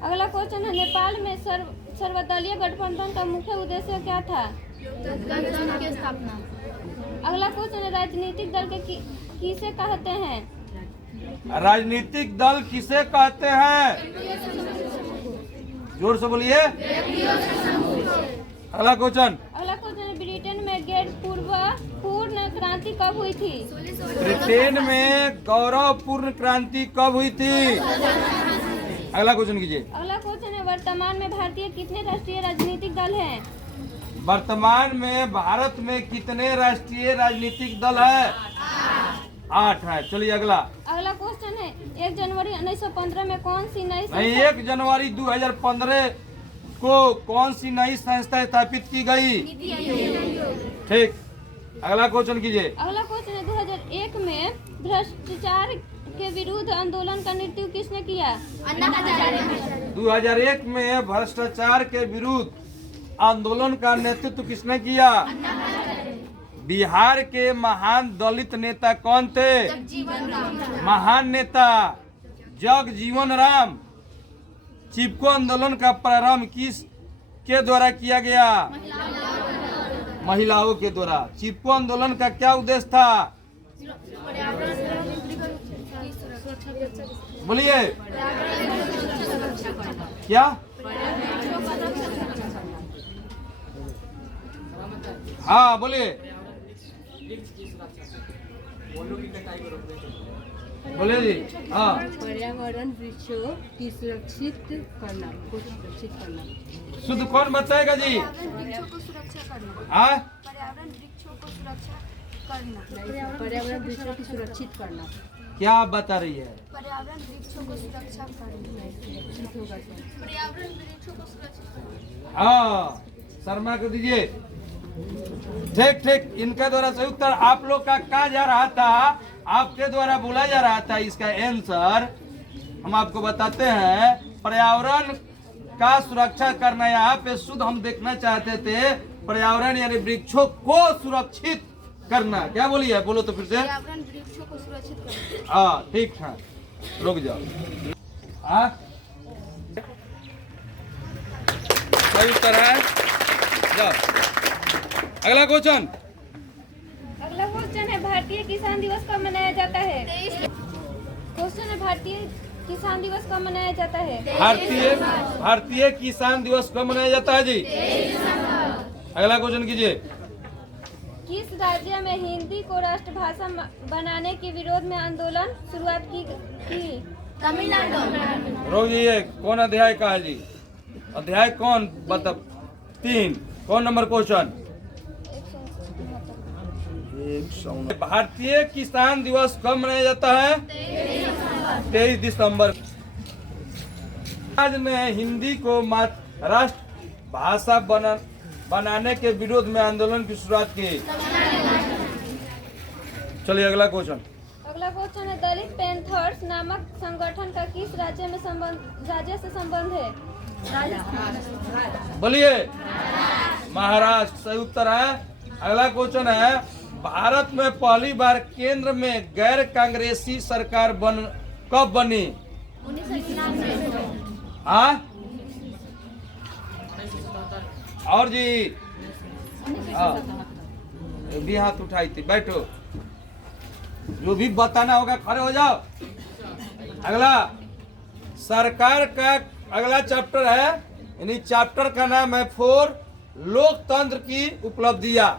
अगला क्वेश्चन है, नेपाल में सर्वदलीय गठबंधन का मुख्य उद्देश्य क्या था? की स्थापना। अगला क्वेश्चन है, राजनीतिक दल के किसे कहते हैं? राजनीतिक दल किसे कहते हैं? जोर से बोलिए। अगला क्वेश्चन। अगला क्वेश्चन, ब्रिटेन में पूर्ण क्रांति कब हुई थी? ब्रिटेन में गौरवपूर्ण क्रांति कब हुई थी? अगला क्वेश्चन कीजिए। अगला क्वेश्चन है, वर्तमान में भारतीय कितने राष्ट्रीय राजनीतिक दल हैं? वर्तमान में भारत में कितने राष्ट्रीय राजनीतिक दल है? 8 है। चलिए अगला। अगला क्वेश्चन है, 1 जनवरी 1915 में कौन सी नई नहीं, 1 जनवरी 2015 को कौन सी नई संस्था स्थापित की गई? ठीक। अगला क्वेश्चन कीजिए। अगला क्वेश्चन है 2001 में भ्रष्टाचार के विरुद्ध आंदोलन का नेतृत्व किसने किया? अन्ना हजारे। 2001 में भ्रष्टाचार के विरुद्ध आंदोलन का नेतृत्व किसने किया? बिहार के महान दलित नेता कौन थे? जगजीवन राम। महान नेता जगजीवन राम। चिपको आंदोलन का प्रारंभ किस के द्वारा किया गया? महिलाओं के द्वारा। चिपको आंदोलन का क्या उद्देश्य था? बोलिए क्या? हाँ बोलिए बोलिए जी। हाँ पर्यावरण वृक्षों की सुरक्षित करना को सुरक्षित करना। शुद्ध कौन बताएगा जी? वृक्षों को सुरक्षा करना। हाँ पर्यावरण वृक्षों को सुरक्षा करना। पर्यावरण वृक्षों की सुरक्षित करना। क्या बता रही है? पर्यावरण वृक्षों को सुरक्षा करना। पर्यावरण वृक्षों को सुरक्षित करना। हाँ शर्मा को दीजिए। ठीक ठीक, इनके द्वारा सही उत्तर आप लोग का कहा जा रहा था, आपके द्वारा बोला जा रहा था। इसका आंसर हम आपको बताते हैं। पर्यावरण का सुरक्षा करना। यहाँ पे शुद्ध हम देखना चाहते थे पर्यावरण यानी वृक्षों को सुरक्षित करना। क्या बोलिए? बोलो तो फिर से। पर्यावरण वृक्षों को सुरक्षित करना। हाँ ठीक है, रुक जाओ। हाँ सही उत्तर है। जाओ अगला क्वेश्चन। अगला क्वेश्चन है भारतीय किसान दिवस कब मनाया जाता है? क्वेश्चन है भारतीय किसान दिवस कब मनाया जाता है? भारतीय किसान दिवस कब मनाया जाता है जी? अगला क्वेश्चन कीजिए। किस राज्य में हिंदी को राष्ट्रभाषा बनाने के विरोध में आंदोलन शुरुआत की? तमिलनाडु। रोक जाइए। कौन अध्याय का है जी? अध्याय कौन बता? 3। कौन नंबर क्वेश्चन? भारतीय किसान दिवस कब मनाया जाता है? 23 दिसंबर। आज में हिंदी को राष्ट्र भाषा बनाने के विरोध में आंदोलन की शुरुआत की। चलिए अगला क्वेश्चन। अगला क्वेश्चन है दलित पैंथर्स नामक संगठन का किस राज्य से संबंध है? बोलिए। महाराष्ट्र सही उत्तर है। अगला क्वेश्चन है भारत में पहली बार केंद्र में गैर कांग्रेसी सरकार कब बनी? 1999। हाँ और जी भी हाथ उठाई थी। बैठो, जो भी बताना होगा खड़े हो जाओ। अगला सरकार का अगला चैप्टर है, यानी चैप्टर का नाम है 4 लोकतंत्र की उपलब्धियां।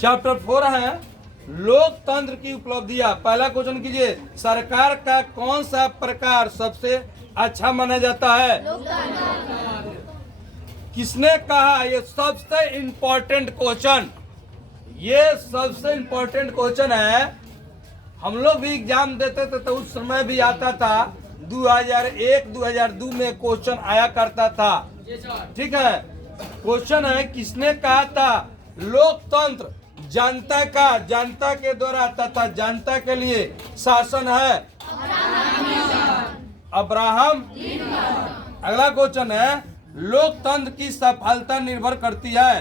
चैप्टर 4 है लोकतंत्र की उपलब्धियां। पहला क्वेश्चन कीजिए। सरकार का कौन सा प्रकार सबसे अच्छा माना जाता है? किसने कहा? ये सबसे इम्पोर्टेंट क्वेश्चन, ये सबसे इम्पोर्टेंट क्वेश्चन है। हम लोग भी एग्जाम देते थे तो उस समय भी आता था। 2001-2002 में क्वेश्चन आया करता था। ठीक है, क्वेश्चन है किसने कहा था लोकतंत्र जनता का, जनता के द्वारा तथा जनता के लिए शासन है? अब्राहम। अगला क्वेश्चन है लोकतंत्र की सफलता निर्भर करती है?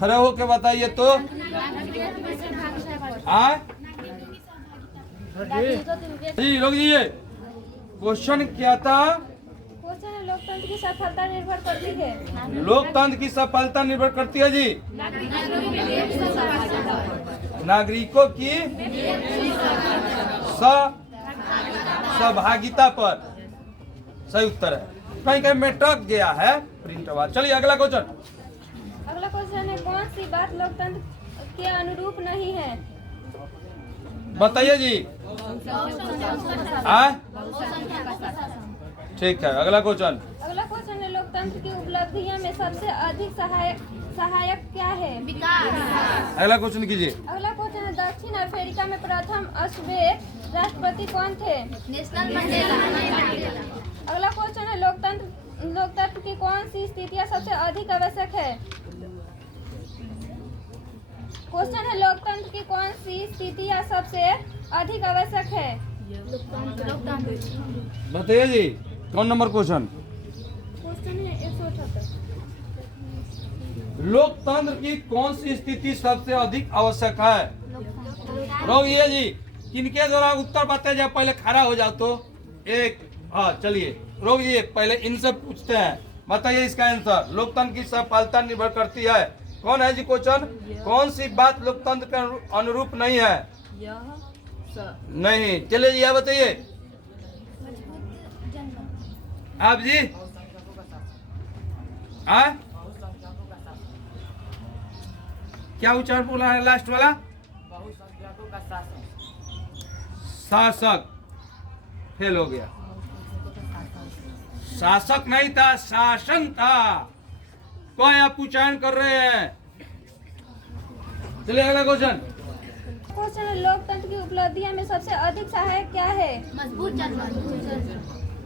खड़े होके बताइए तो। जी लोग जी, क्वेश्चन क्या था? क्वेश्चन है लोकतंत्र की सफलता निर्भर करती है? लोकतंत्र की सफलता निर्भर करती है जी नागरिकों की सहभागिता पर। सही उत्तर है। कहीं कहीं में टक गया है प्रिंट आवाज। चलिए अगला क्वेश्चन। अगला क्वेश्चन है कौन सी बात लोकतंत्र के अनुरूप नहीं है? बताइए जी। ठीक है, अगला क्वेश्चन। अगला क्वेश्चन है लोकतंत्र की उपलब्धियों में सबसे अधिक सहायक क्या है? विकास। अगला क्वेश्चन कीजिए। अगला क्वेश्चन है दक्षिण अफ्रीका में प्रथम अश्वेत राष्ट्रपति कौन थे? National Mandela. अगला क्वेश्चन है लोकतंत्र की कौन सी स्थिति स्थितियाँ सबसे अधिक आवश्यक है? क्वेश्चन है लोकतंत्र की कौन सी स्थितियाँ सबसे अधिक आवश्यक है? बताइए जी, कौन नंबर क्वेश्चन? क्वेश्चन है 178। लोकतंत्र की कौन सी स्थिति सबसे अधिक आवश्यक है? रोगिए जी, किनके द्वारा उत्तर बताया जाए? पहले खड़ा हो जाओ तो एक। हाँ चलिए रोगिए, पहले इनसे पूछते हैं, बताइए इसका आंसर। लोकतंत्र की सफलता निर्भर करती है, कौन है जी क्वेश्चन? कौन सी बात लोकतंत्र के अनुरूप नहीं है? यह सब नहीं, चलिए जी आप बताइए। आप जी क्या उच्चारण बोला है लास्ट वाला? शासक फेल हो गया। शासक नहीं था, शासन था। कौन आप उच्चारण कर रहे हैं? चलिए अगला क्वेश्चन। क्वेश्चन है लोकतंत्र की उपलब्धियां में सबसे अधिक सहायक क्या है? मजबूत जनमत।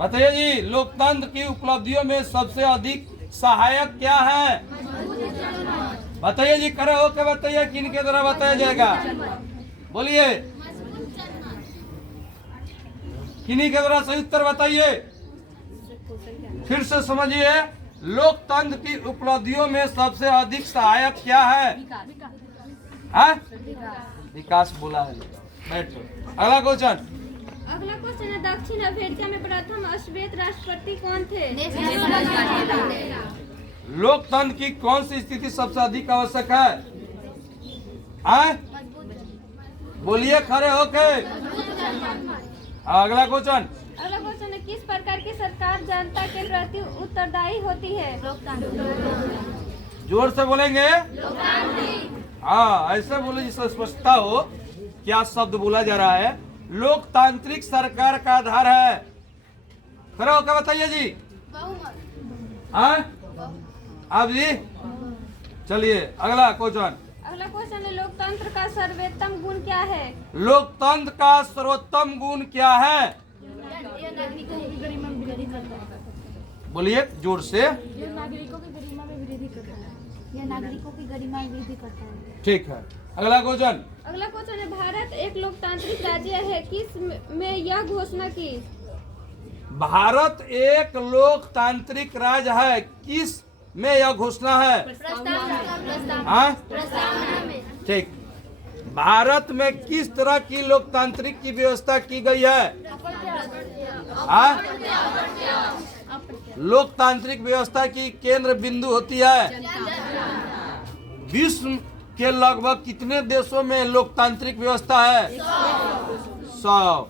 बताइए जी, लोकतंत्र की उपलब्धियों में सबसे अधिक सहायक क्या है? बताइए जी, खड़े होकर बताइए, किनके द्वारा बताया जाएगा? बोलिए, किन्हीं के द्वारा सही उत्तर बताइए। फिर से समझिए, लोकतंत्र की उपलब्धियों में सबसे अधिक सहायक क्या है? विकास बोला है। बैठो, अगला क्वेश्चन। अगला क्वेश्चन है दक्षिण अफ्रीका में प्रथम श्वेत राष्ट्रपति कौन थे? लोकतंत्र की कौन सी स्थिति सबसे अधिक आवश्यक है? बोलिए खड़े होके। अगला क्वेश्चन। अगला क्वेश्चन है किस प्रकार की सरकार जनता के प्रति उत्तरदायी होती है? जोर से बोलेंगे। हाँ, ऐसे बोले जिससे स्पष्टता हो क्या शब्द बोला जा रहा है। लोकतांत्रिक सरकार का आधार है। खड़े होकर बताइए जी। आप जी चलिए अगला क्वेश्चन। अगला क्वेश्चन है लोकतंत्र का सर्वोत्तम गुण क्या है? लोकतंत्र का सर्वोत्तम गुण क्या है? बोलिए जोर से। यह नागरिकों की गरिमा में वृद्धि करता है। यह नागरिकों की गरिमा में वृद्धि करता है। ठीक है, अगला क्वेश्चन। अगला क्वेश्चन है भारत एक लोकतांत्रिक राज्य है, किस में यह घोषणा की? भारत एक लोकतांत्रिक राज्य है, किस में यह घोषणा है? हाँ ठीक। भारत में किस तरह की लोकतांत्रिक की व्यवस्था की गई है? हाँ, लोकतांत्रिक व्यवस्था की केंद्र बिंदु होती है। विश्व के लगभग कितने देशों में लोकतांत्रिक व्यवस्था है? 100।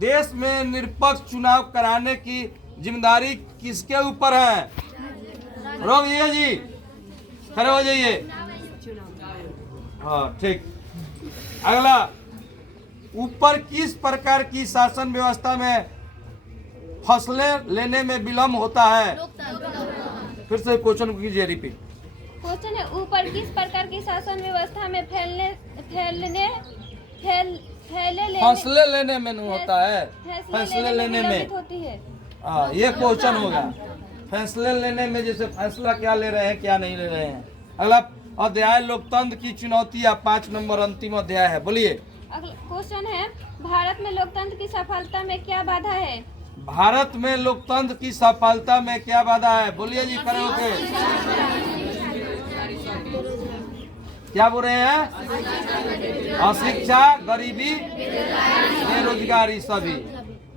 देश में निष्पक्ष चुनाव कराने की जिम्मेदारी किसके ऊपर है? रोगिए जी, खड़े हो जाइए। हाँ ठीक। अगला, ऊपर किस प्रकार की शासन व्यवस्था में फैसले लेने में विलम्ब होता है? फिर से क्वेश्चन कीजिए, रिपीट। क्वेश्चन है ऊपर किस प्रकार की शासन व्यवस्था में फैसले लेने में नहीं होता है, फैसले लेने में होती है। हाँ, ये क्वेश्चन होगा। फैसले लेने में जैसे फैसला क्या ले रहे हैं क्या नहीं ले रहे हैं। अगला अध्याय लोकतंत्र की चुनौतियां, 5 नंबर अंतिम अध्याय है। बोलिए। अगला क्वेश्चन है भारत में लोकतंत्र की सफलता में क्या बाधा है? भारत में लोकतंत्र की सफलता में क्या बाधा है? बोलिए जी, खड़े होके। क्या बोल रहे हैं? अशिक्षा, गरीबी, बेरोजगारी सभी।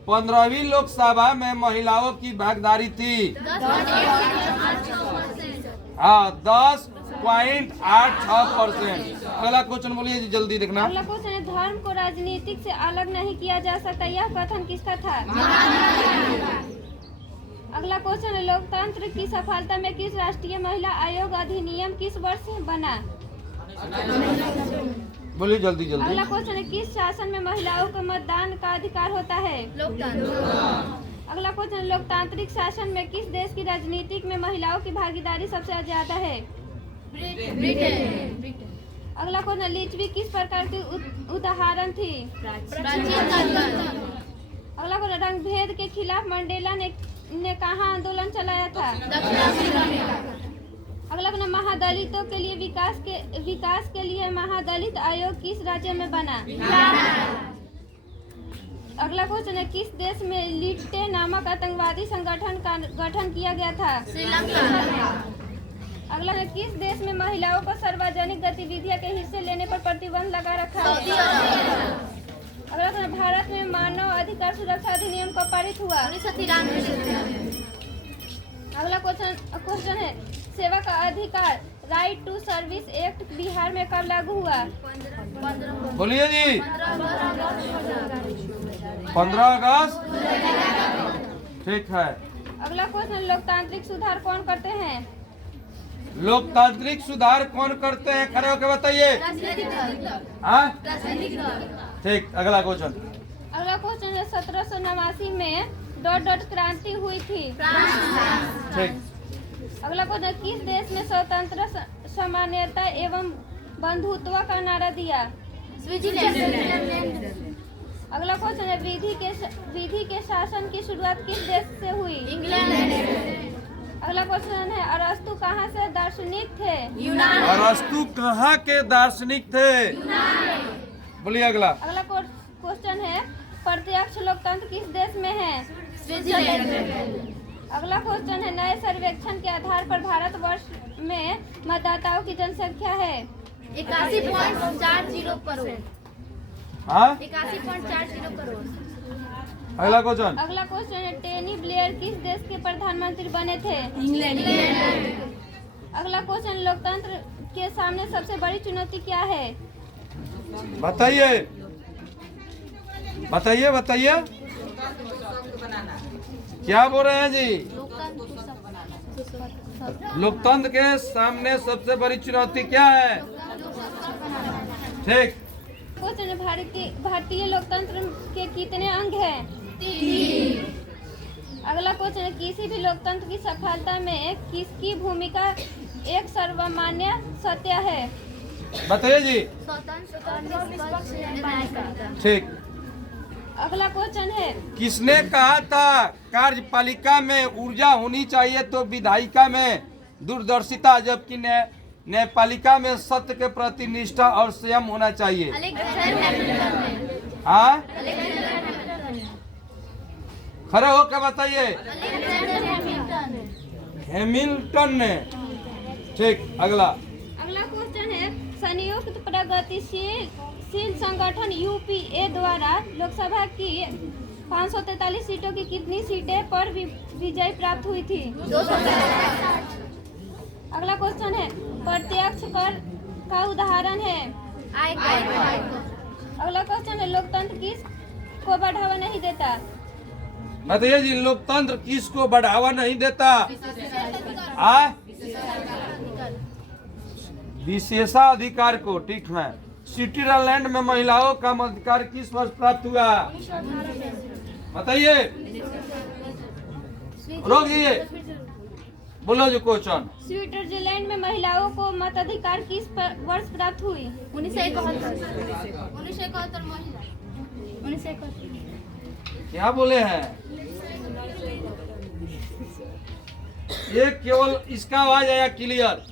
15वीं लोकसभा में महिलाओं की भागीदारी थी 10.86%। अगला क्वेश्चन बोलिए जी, जल्दी देखना। अगला क्वेश्चन है धर्म को राजनीतिक से अलग नहीं किया जा सकता, यह कथन किसका था? अगला क्वेश्चन है लोकतंत्र की सफलता में किस राष्ट्रीय महिला आयोग अधिनियम किस वर्ष बना? बोलिए जल्दी जल्दी। अगला क्वेश्चन है किस शासन में महिलाओं को मतदान का अधिकार होता है? अगला क्वेश्चन, लोकतांत्रिक शासन में किस देश की राजनीति में महिलाओं की भागीदारी सबसे ज्यादा है? ब्रिटेन। अगला क्वेश्चन, लिच्छवी किस प्रकार की उदाहरण थी? अगला क्वेश्चन, रंग भेद के खिलाफ मंडेला ने कहाँ आंदोलन चलाया था? अगला अपना महादलितों के लिए विकास के लिए महादलित आयोग किस राज्य में बना? अगला क्वेश्चन है, किस देश में लिट्टे नामक आतंकवादी संगठन का गठन किया गया था? अगला है, किस देश में महिलाओं को सार्वजनिक गतिविधियों के हिस्से लेने पर प्रतिबंध लगा रखा है? अगला है, भारत में मानव अधिकार सुरक्षा अधिनियम कब पारित हुआ? अगला क्वेश्चन है, सेवा का अधिकार right to service act Bihar में कब लागू हुआ? बोलिए जी। 15 अगस्त। ठीक है। अगला क्वेश्चन, लोकतांत्रिक सुधार कौन करते हैं? लोकतांत्रिक सुधार कौन करते हैं? खड़े होकर बताइए। हाँ? ठीक। अगला क्वेश्चन। अगला क्वेश्चन है, 1789 में डॉट क्रांति हुई थी? ठीक। अगला क्वेश्चन, किस देश में स्वतंत्र समानता एवं बंधुत्व का नारा दिया? अगला क्वेश्चन है, विधि के शासन की शुरुआत किस देश से हुई? अगला क्वेश्चन है, अरस्तु कहाँ से दार्शनिक थे? अरस्तु कहाँ के दार्शनिक थे? बोलिए अगला। अगला क्वेश्चन है, प्रत्यक्ष लोकतंत्र किस देश में है? अगला क्वेश्चन है, नए सर्वेक्षण के आधार पर भारतवर्ष में मतदाताओं की जनसंख्या है? 81.40 करोड़। हाँ? 81.40 करोड़। अगला क्वेश्चन। अगला क्वेश्चन है, टोनी ब्लेयर किस देश के प्रधानमंत्री बने थे? इंग्लैंड। अगला क्वेश्चन, लोकतंत्र के सामने सबसे बड़ी चुनौती क्या है? बताइए बताइए बताइए। क्या बोल रहे हैं जी? लोकतंत्र के सामने सबसे बड़ी चुनौती क्या है? ठीक। क्वेश्चन है, भारतीय लोकतंत्र के कितने अंग हैं? 3। अगला क्वेश्चन है, किसी भी लोकतंत्र की सफलता में किसकी भूमिका एक सर्वमान्य सत्य है? बताइए जी। ठीक। अगला क्वेश्चन है, किसने कहा था कार्यपालिका में ऊर्जा होनी चाहिए तो विधायिका में दूरदर्शिता, जबकि न्यायपालिका में सत्य के प्रति निष्ठा और संयम होना चाहिए? हाँ? खड़े होकर बताइए। हैमिल्टन ने। ठीक। अगला। अगला क्वेश्चन है, संयुक्त प्रगतिशील संगठन यूपीए द्वारा लोकसभा की 543 सीटों की कितनी सीटें पर विजय प्राप्त हुई थी? 263। अगला क्वेश्चन है, प्रत्यक्ष कर का उदाहरण है? अगला क्वेश्चन है, लोकतंत्र किस को बढ़ावा नहीं देता? बताइए जी। लोकतंत्र किसको बढ़ावा नहीं देता? विशेषाधिकार को। ठीक है। स्विट्जरलैंड में महिलाओं का मताधिकार किस वर्ष प्राप्त हुआ? बताइए। रोकिए। बोलो जो क्वेश्चन। स्विट्जरलैंड में महिलाओं को मताधिकार किस वर्ष प्राप्त हुई? 1971 महिला। 1971। क्या बोले हैं? ये केवल इसका आवाज आया क्लियर,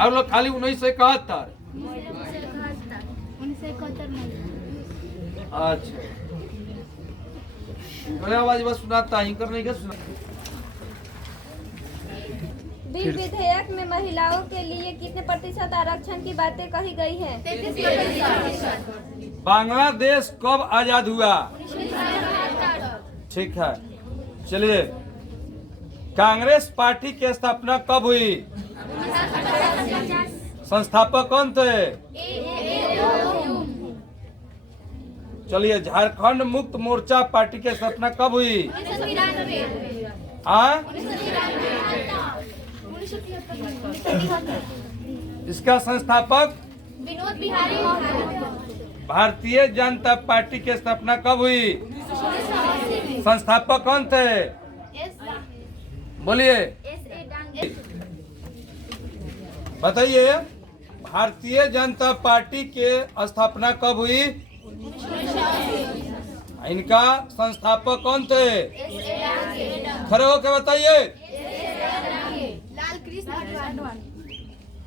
और लोग खाली 1971। 1971 महिला। अच्छा। इनका आवाज बस सुनाता, इनकर नहीं क्या सुना। बिल विधेयक में महिलाओं के लिए कितने प्रतिशत आरक्षण की बातें कही गई है? 33%। बांग्लादेश कब आजाद हुआ? 1973। ठीक है। चलिए, कांग्रेस पार्टी की स्थापना कब हुई? संस्थापक कौन थे? चलिए, झारखंड मुक्त मोर्चा पार्टी की स्थापना कब हुई? 1993। हाँ? 1973। इसका संस्थापक? विनोद बिहारी। भारतीय जनता पार्टी की स्थापना कब हुई? 1980। संस्थापक कौन थे? बोलिए। बताइए। भारतीय जनता पार्टी के स्थापना कब हुई? इनका संस्थापक कौन थे? खड़े होकर बताइए। लाल कृष्ण आडवाणी।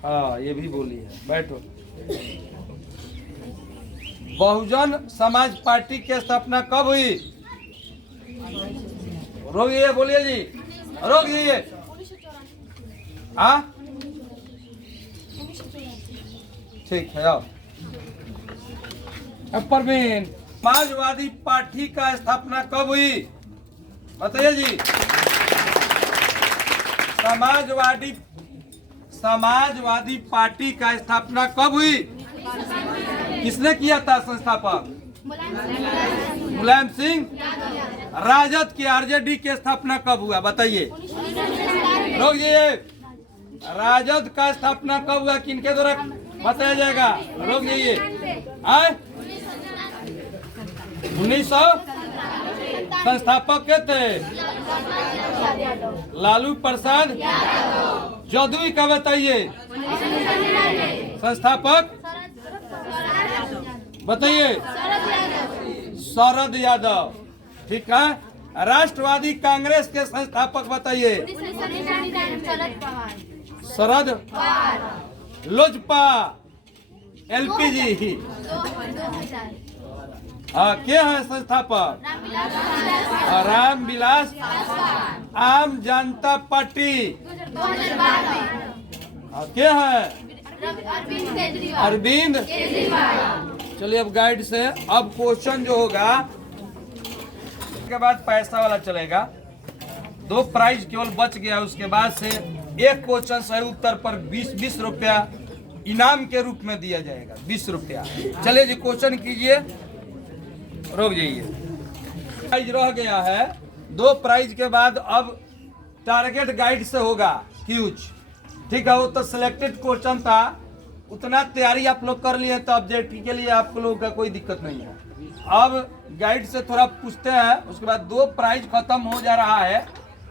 हाँ ये भी बोली है, बैठो। बहुजन समाज पार्टी की स्थापना कब हुई? रोक दीजिए, बोलिए जी, रोक दीजिए। हाँ ठीक है, आओ। अब परवीन, समाजवादी पार्टी का स्थापना कब हुई? बताइए जी। समाजवादी पार्टी का स्थापना कब हुई? किसने किया था संस्थापक? मुलायम सिंह। राजद की आरजेडी की स्थापना कब हुआ? बताइए। रोक दीजिए। राजद का स्थापना कब हुआ? किनके द्वारा बताया जाएगा? रोक दीजिए। 1900 संस्थापक के थे लालू प्रसाद जदयू का। बताइए संस्थापक, बताइए। शरद यादव। ठीक है। राष्ट्रवादी कांग्रेस के संस्थापक बताइए। शरद लोजपा। एलपीजी। हाँ, क्या है संस्थापक? रामविलास आम जनता पार्टी। क्या है? अरविंद। चलिए अब गाइड से। अब क्वेश्चन जो होगा उसके बाद पैसा वाला चलेगा। 2 प्राइज केवल बच गया। उसके बाद से एक क्वेश्चन सही उत्तर पर 20 रुपया इनाम के रूप में दिया जाएगा। 20 रुपया। चलिए जी क्वेश्चन कीजिए। रोक जाइए। प्राइज रह गया है 2 प्राइज के बाद अब टारगेट गाइड से होगा क्यूज। ठीक है, वो तो सिलेक्टेड क्वेश्चन था, उतना तैयारी आप लोग कर लिए तो ऑब्जेक्टिव के लिए आप लोगों का कोई दिक्कत नहीं है। अब गाइड से थोड़ा पूछते हैं, उसके बाद 2 प्राइज खत्म हो जा रहा है।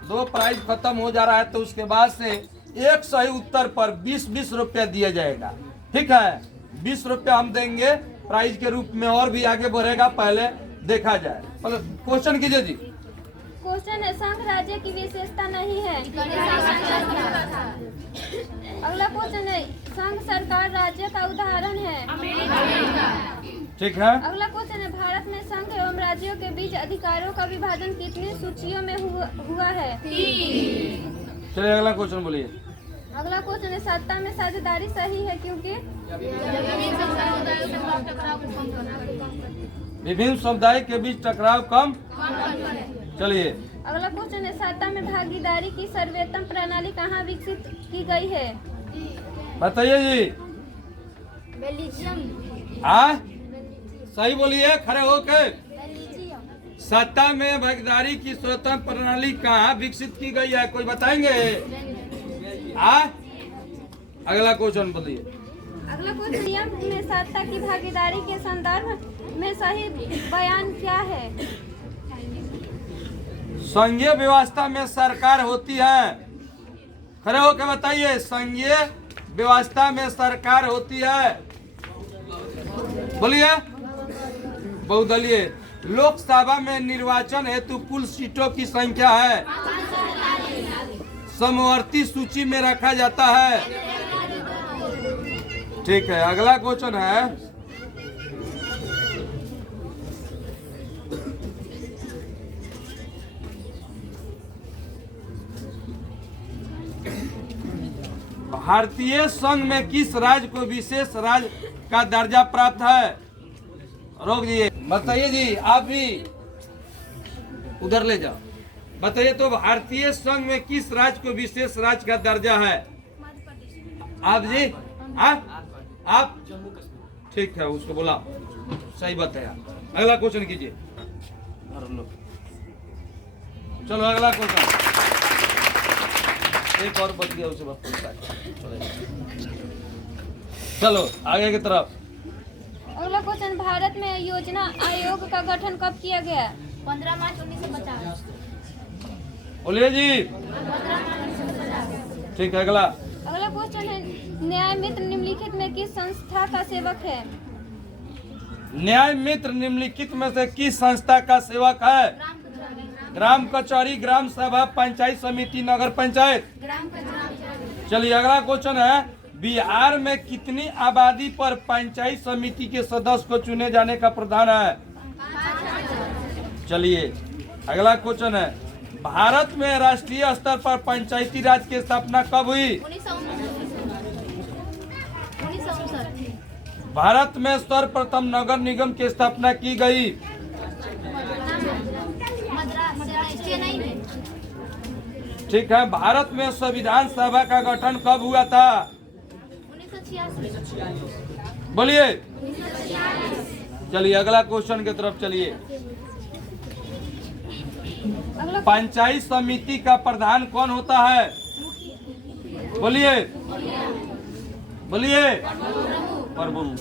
2 प्राइज खत्म हो जा रहा है तो उसके बाद से एक सही उत्तर पर 20 रुपया दिया जाएगा। ठीक है, 20 रुपया हम देंगे प्राइज के रूप में। और भी आगे बढ़ेगा, पहले देखा जाए। क्वेश्चन कीजिए जी। क्वेश्चन है, संघ राज्य की विशेषता नहीं है। अगला क्वेश्चन है, संघ सरकार राज्य का उदाहरण है। ठीक है। अगला क्वेश्चन है, भारत में संघ एवं राज्यों के बीच अधिकारों का विभाजन कितनी सूचियों में हुआ है? चलिए अगला क्वेश्चन बोलिए। अगला क्वेश्चन है, सत्ता में साझेदारी सही है क्योंकि? विभिन्न समुदाय के बीच टकराव कम। चलिए अगला क्वेश्चन है, सत्ता में भागीदारी की सर्वोत्तम प्रणाली कहाँ विकसित की गई है? बताइए जी। बेल्जियम। सही बोलिए खड़े होके। सत्ता में भागीदारी की स्वतंत्र प्रणाली कहाँ विकसित की गई है? कोई बताएंगे? अगला क्वेश्चन बोलिए। अगला क्वेश्चन, नियम में सत्ता की भागीदारी के संदर्भ में सही बयान क्या है? संघीय व्यवस्था में सरकार होती है। खड़े होकर बताइए। संघीय व्यवस्था में सरकार होती है। बोलिए। बहुदलीय। लोकसभा में निर्वाचन हेतु कुल सीटों की संख्या है। समवर्ती सूची में रखा जाता है। ठीक है, अगला क्वेश्चन है, भारतीय संघ में किस राज्य को विशेष राज्य का दर्जा प्राप्त है? रोक दीजिए। बताइए जी। आप भी उधर ले जाओ। बताइए तो भारतीय संघ में किस राज्य को विशेष राज्य का दर्जा है? आप जी। आप ठीक है, उसको बोला सही बताया। अगला क्वेश्चन कीजिए। चलो अगला क्वेश्चन। एक और बच गया, उसे चलो आगे की तरफ। अगला क्वेश्चन, भारत में योजना आयोग का गठन कब किया गया? 15 मार्च 1950। बोलिए जी। ठीक है, अगला। अगला क्वेश्चन है, न्याय मित्र निम्नलिखित में किस संस्था का सेवक है? न्याय मित्र निम्नलिखित में से किस संस्था का सेवक है? ग्राम कचहरी, ग्राम सभा, पंचायत समिति, नगर पंचायत। ग्राम पंचायत। चलिए अगला क्वेश्चन है, बिहार में कितनी आबादी पर पंचायत समिति के सदस्य को चुने जाने का प्रावधान है? चलिए अगला क्वेश्चन है, भारत में राष्ट्रीय स्तर पर पंचायती राज की स्थापना कब हुई? 1959। भारत में सर्वप्रथम नगर निगम की स्थापना की गई? मद्रास चेन्नई में। ठीक है। भारत में संविधान सभा का गठन कब हुआ था? 1986। बोलिए। चलिए अगला क्वेश्चन की तरफ चलिए। पंचायत समिति का प्रधान कौन होता है? बोलिए बोलिए। प्रमुख।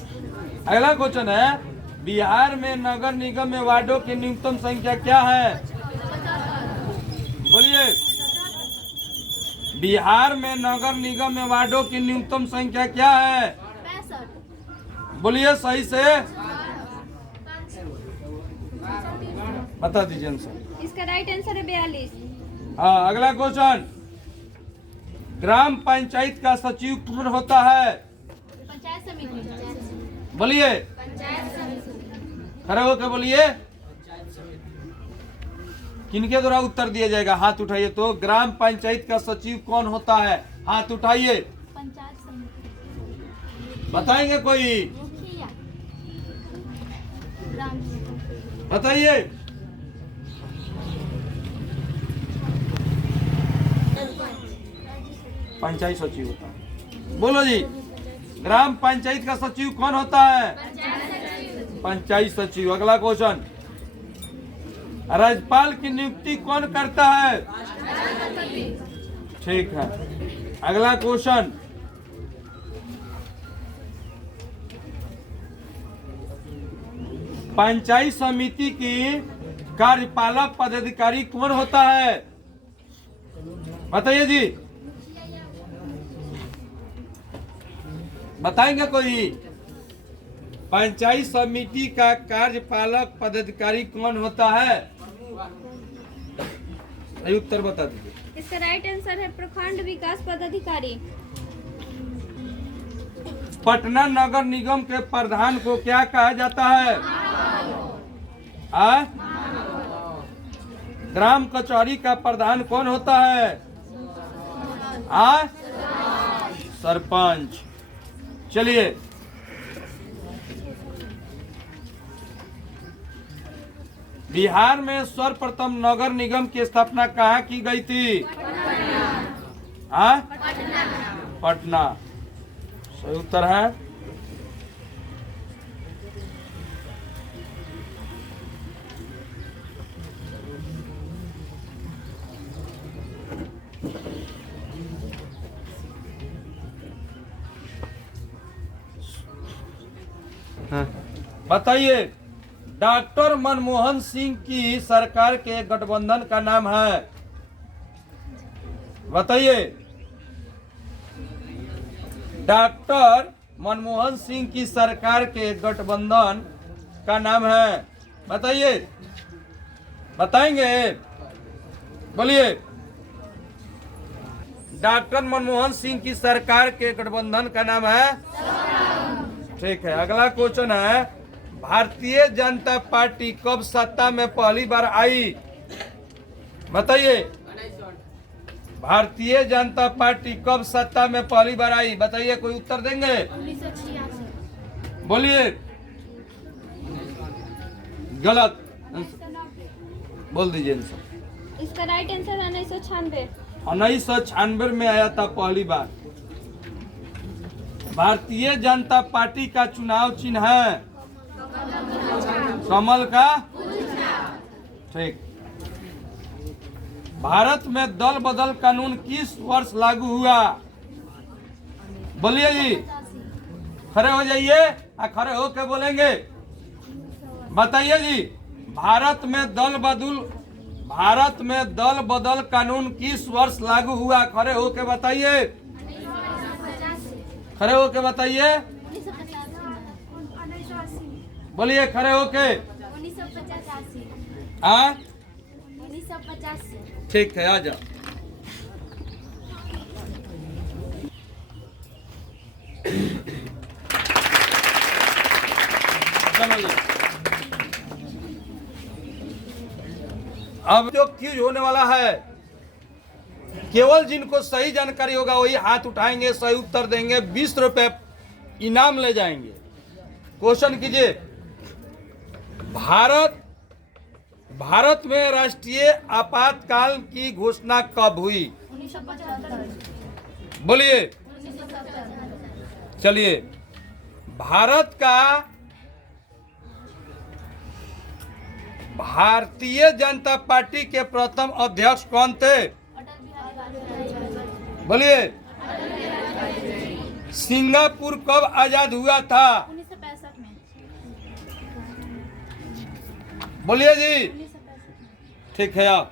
अगला क्वेश्चन है, बिहार में नगर निगम में वार्डों की न्यूनतम संख्या क्या है? बोलिए। बिहार में नगर निगम में वार्डों की न्यूनतम संख्या क्या है? 65। बोलिए सही से बता दीजिए आंसर। इसका राइट आंसर है 42। हाँ अगला क्वेश्चन, ग्राम पंचायत का सचिव कौन होता है? पंचायत समिति। बोलिए। पंचायत समिति। खड़े होकर बोलिए। किनके द्वारा उत्तर दिया जाएगा? हाथ उठाइए। तो ग्राम पंचायत का सचिव कौन होता है? हाथ उठाइए। पंचायत समिति। बताएंगे कोई? मुखिया। ग्राम बताइए। पंचायत सचिव होता है। बोलो जी, ग्राम पंचायत का सचिव कौन होता है? पंचायत सचिव। अगला क्वेश्चन, राज्यपाल की नियुक्ति कौन करता है? ठीक है। अगला क्वेश्चन, पंचायत समिति की कार्यपालक पदाधिकारी कौन होता है? बताइए जी। बताएंगे कोई? पंचायत समिति का कार्यपालक पदाधिकारी कौन होता है? सही उत्तर बता दीजिए। इसका राइट आंसर है प्रखंड विकास पदाधिकारी। पटना नगर निगम के प्रधान को क्या कहा जाता है? आ? ग्राम कचहरी का प्रधान कौन होता है? सरपंच। चलिए बिहार में सर्वप्रथम नगर निगम की स्थापना कहाँ की गई थी? पटना। सही उत्तर है। बताइए, डॉक्टर मनमोहन सिंह की सरकार के गठबंधन का नाम है? बताइए। डॉक्टर मनमोहन सिंह की सरकार के गठबंधन का नाम है? बताइए। बताएंगे? बोलिए। डॉक्टर मनमोहन सिंह की सरकार के गठबंधन का नाम है? ठीक है। अगला क्वेश्चन है, भारतीय जनता पार्टी कब सत्ता में पहली बार आई? बताइए। भारतीय जनता पार्टी कब सत्ता में पहली बार आई? बताइए। कोई उत्तर देंगे? 1986। बोलिए। गलत। बोल दीजिए आंसर। इसका राइट आंसर है 1996। 1996 में आया था पहली बार। भारतीय जनता पार्टी का चुनाव चिन्ह है कमल का। ठीक। भारत में दल बदल कानून किस वर्ष लागू हुआ? बोलिए जी। खड़े हो जाइए, खड़े होके बोलेंगे। बताइए जी। भारत में दल बदल कानून किस वर्ष लागू हुआ? खड़े होके बताइए। खड़े होके बताइए। 1985। बोलिए खड़े होके। 1985। 1985 50 से। ठीक है, आ जाओ। समझिए, अब जो क्यूज होने वाला है, केवल जिनको सही जानकारी होगा वही हाथ उठाएंगे, सही उत्तर देंगे, 20 रुपए इनाम ले जाएंगे। क्वेश्चन कीजिए, भारत में राष्ट्रीय आपातकाल की घोषणा कब हुई? 1975। बोलिए। 1970। चलिए, भारत का भारतीय जनता पार्टी के प्रथम अध्यक्ष कौन थे? अटल बिहारी वाजपेयी। बोलिए। सिंगापुर कब आजाद हुआ था? 1965 में। बोलिए जी। 1965 में। ठीक है, आप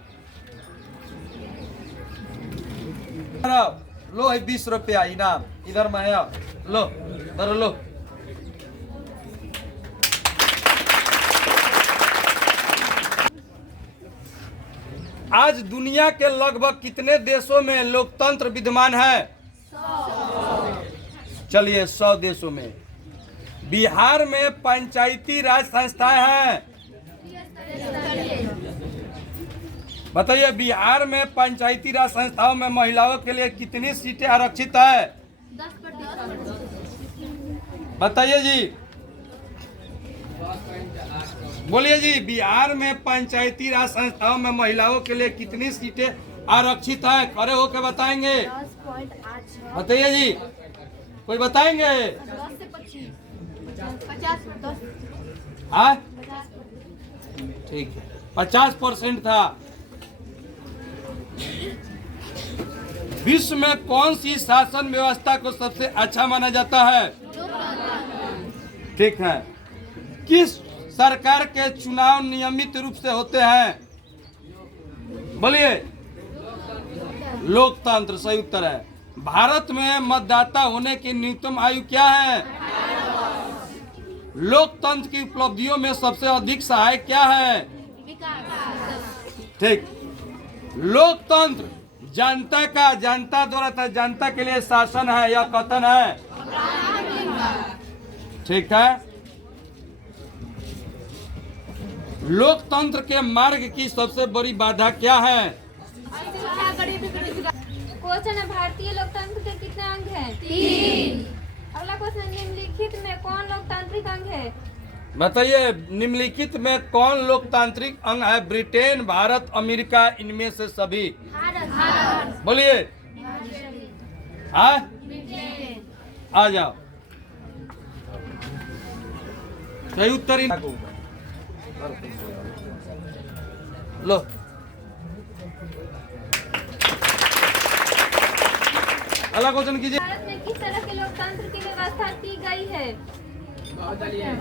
लो है 20 रुपया इनाम, इधर में है, आप लो, इधर लो। आज दुनिया के लगभग कितने देशों में लोकतंत्र विद्यमान है? 100। चलिए, 100 देशों में। बिहार में पंचायती राज संस्थाएं हैं, बताइए। बिहार में पंचायती राज संस्थाओं में महिलाओं के लिए कितनी सीटें आरक्षित है? 10%। बताइए जी, बोलिए जी। बिहार में पंचायती राज संस्थाओं में महिलाओं के लिए कितनी सीटें आरक्षित है? खड़े होकर बताएंगे। 10.86। बताइए जी, कोई बताएंगे? 10 से 25। 50 पर 10। हाँ, 50%। ठीक है, 50% था। विश्व में कौन सी शासन व्यवस्था को सबसे अच्छा माना जाता है? ठीक है। किस सरकार के चुनाव नियमित रूप से होते हैं? बोलिए। लोकतंत्र सही उत्तर है। भारत में मतदाता होने की न्यूनतम आयु क्या है? लोकतंत्र की उपलब्धियों में सबसे अधिक सहायक क्या है? ठीक। लोकतंत्र जनता द्वारा था, जनता के लिए शासन है या कथन है? ठीक है। लोकतंत्र के मार्ग की सबसे बड़ी बाधा क्या है? क्वेश्चन है, भारतीय लोकतंत्र के कितने अंग हैं? 3। अगला क्वेश्चन, निम्नलिखित में कौन लोकतांत्रिक अंग है? बताइए, निम्नलिखित में कौन लोकतांत्रिक अंग है? ब्रिटेन, भारत, अमेरिका, इनमें से सभी? भारत। बोलिए। हाँ, आ जाओ। सही उत्तर ही लो। अगला क्वेश्चन कीजिए। भारत में किस तरह के लोकतंत्र की व्यवस्था की गई है? बहुदलीय।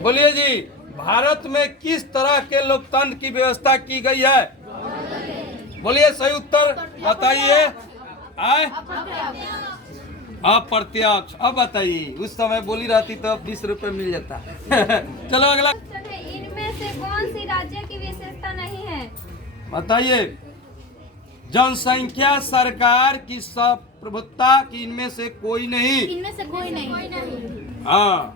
बोलिए जी, भारत में किस तरह के लोकतंत्र की व्यवस्था की गई है? बोलिए, सही उत्तर बताइए। आए, अप्रत्यक्ष। अब बताइए, उस समय बोली रहती तो 20 रुपए मिल जाता। चलो अगला क्वेश्चन है, इनमें से कौन सी राज्य की विशेषता नहीं है? बताइए। जनसंख्या, सरकार की संप्रभुता की इनमें से कोई नहीं। इनमें से कोई नहीं। हाँ,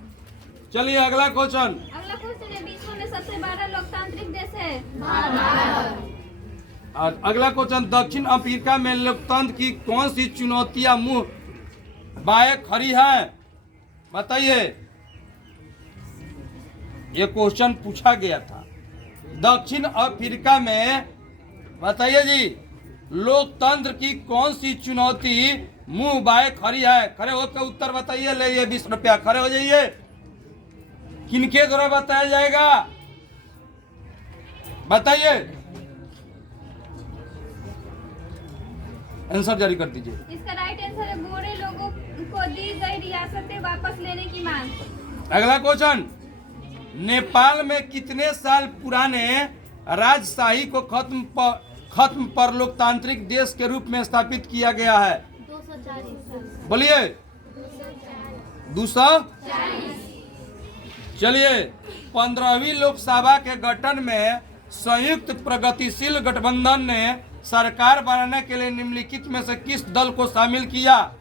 चलिए अगला क्वेश्चन। अगला क्वेश्चन है, विश्व में सबसे बड़ा लोकतांत्रिक देश है? भारत। और अगला क्वेश्चन, दक्षिण अफ्रीका में लोकतंत्र की कौन सी चुनौतियां मुंह बाए खड़ी है? बताइए। ये क्वेश्चन पूछा गया था। दक्षिण अफ्रीका में, बताइए जी, लोकतंत्र की कौन सी चुनौती मुंह बाए खड़ी है? खड़े होकर उत्तर बताइए। ले ये 20 रुपया, खड़े हो जाइए। किनके द्वारा बताया जाएगा? बताइए, आंसर जारी कर दीजिए। इसका राइट आंसर है, गोरे लोगों को दी गई रियासतें वापस लेने की मांग। अगला क्वेश्चन, नेपाल में कितने साल पुराने राजशाही को खत्म पर लोकतांत्रिक देश के रूप में स्थापित किया गया है? 240। बोलिए। 240। चलिए, 15वीं लोकसभा के गठन में संयुक्त प्रगतिशील गठबंधन ने सरकार बनाने के लिए निम्नलिखित में से किस दल को शामिल किया?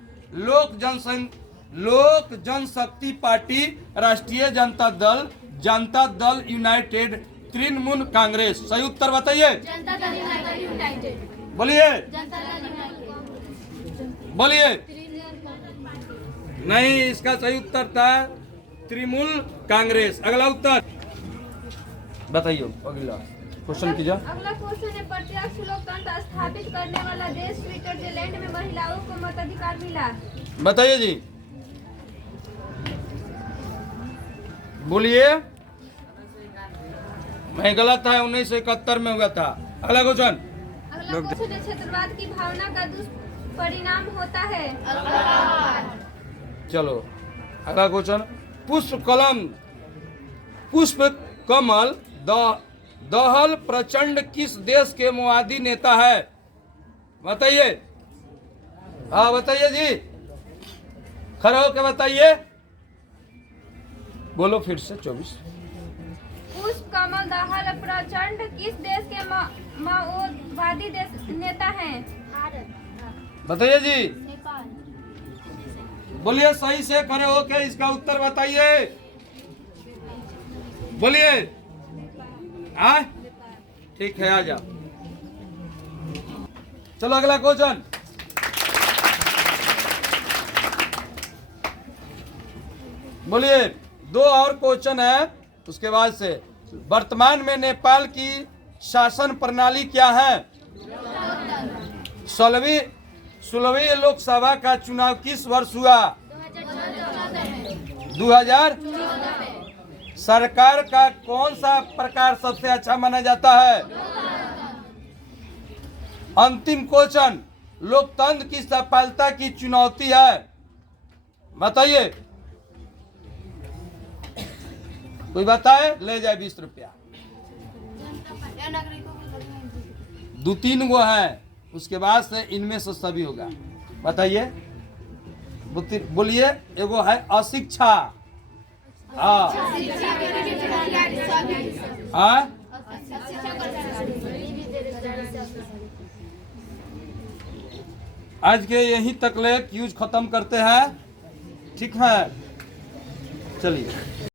लोक जनशक्ति पार्टी, राष्ट्रीय जनता दल यूनाइटेड, तृणमूल कांग्रेस। सही उत्तर बताइए। जनता दल यूनाइटेड। बोलिए जनता दल यूनाइटेड। बोलिए। नहीं, इसका सही उत्तर था तृणमूल कांग्रेस। अगला उत्तर बताइए। अगला क्वेश्चन कीजिए। अगला क्वेश्चन है, प्रत्यक्ष लोकतंत्र स्थापित करने वाला देश स्विट्जरलैंड में महिलाओं को मताधिकार मिला। बताइए जी, बोलिए। मैं गलत था, 1971 में हुआ था। अगला क्वेश्चन। अगला क्वेश्चन है, क्षेत्रवाद की भावना का दुष्परिणाम होता है। चलो अगला क्वेश्चन। पुष्प कमल दहल प्रचंड किस देश के माओवादी नेता है? बताइए। हाँ बताइए जी, खड़े होके बताइए। बोलो फिर से। 24। पुष्प कमल दहल प्रचंड किस देश के माओवादी नेता हैं? बताइए जी, नेपाल। बोलिए सही से खड़े होके इसका उत्तर बताइए। बोलिए। हाँ ठीक है, आ जाओ। चलो अगला क्वेश्चन। बोलिए। 2 और क्वेश्चन है उसके बाद से। वर्तमान में नेपाल की शासन प्रणाली क्या है? 16वीं लोकसभा का चुनाव किस वर्ष हुआ? 2000। सरकार का कौन सा प्रकार सबसे अच्छा माना जाता है? अंतिम क्वेश्चन। लोकतंत्र की सफलता की चुनौती है। बताइए। कोई बताए? ले जाए 20 रुपया। 2-3 गो है, उसके बाद से इनमें से सभी होगा। बताइए। बोलिए। एगो है अशिक्षा। हाँ आज के यहीं तक ले क्यूज खत्म करते हैं। ठीक है, चलिए।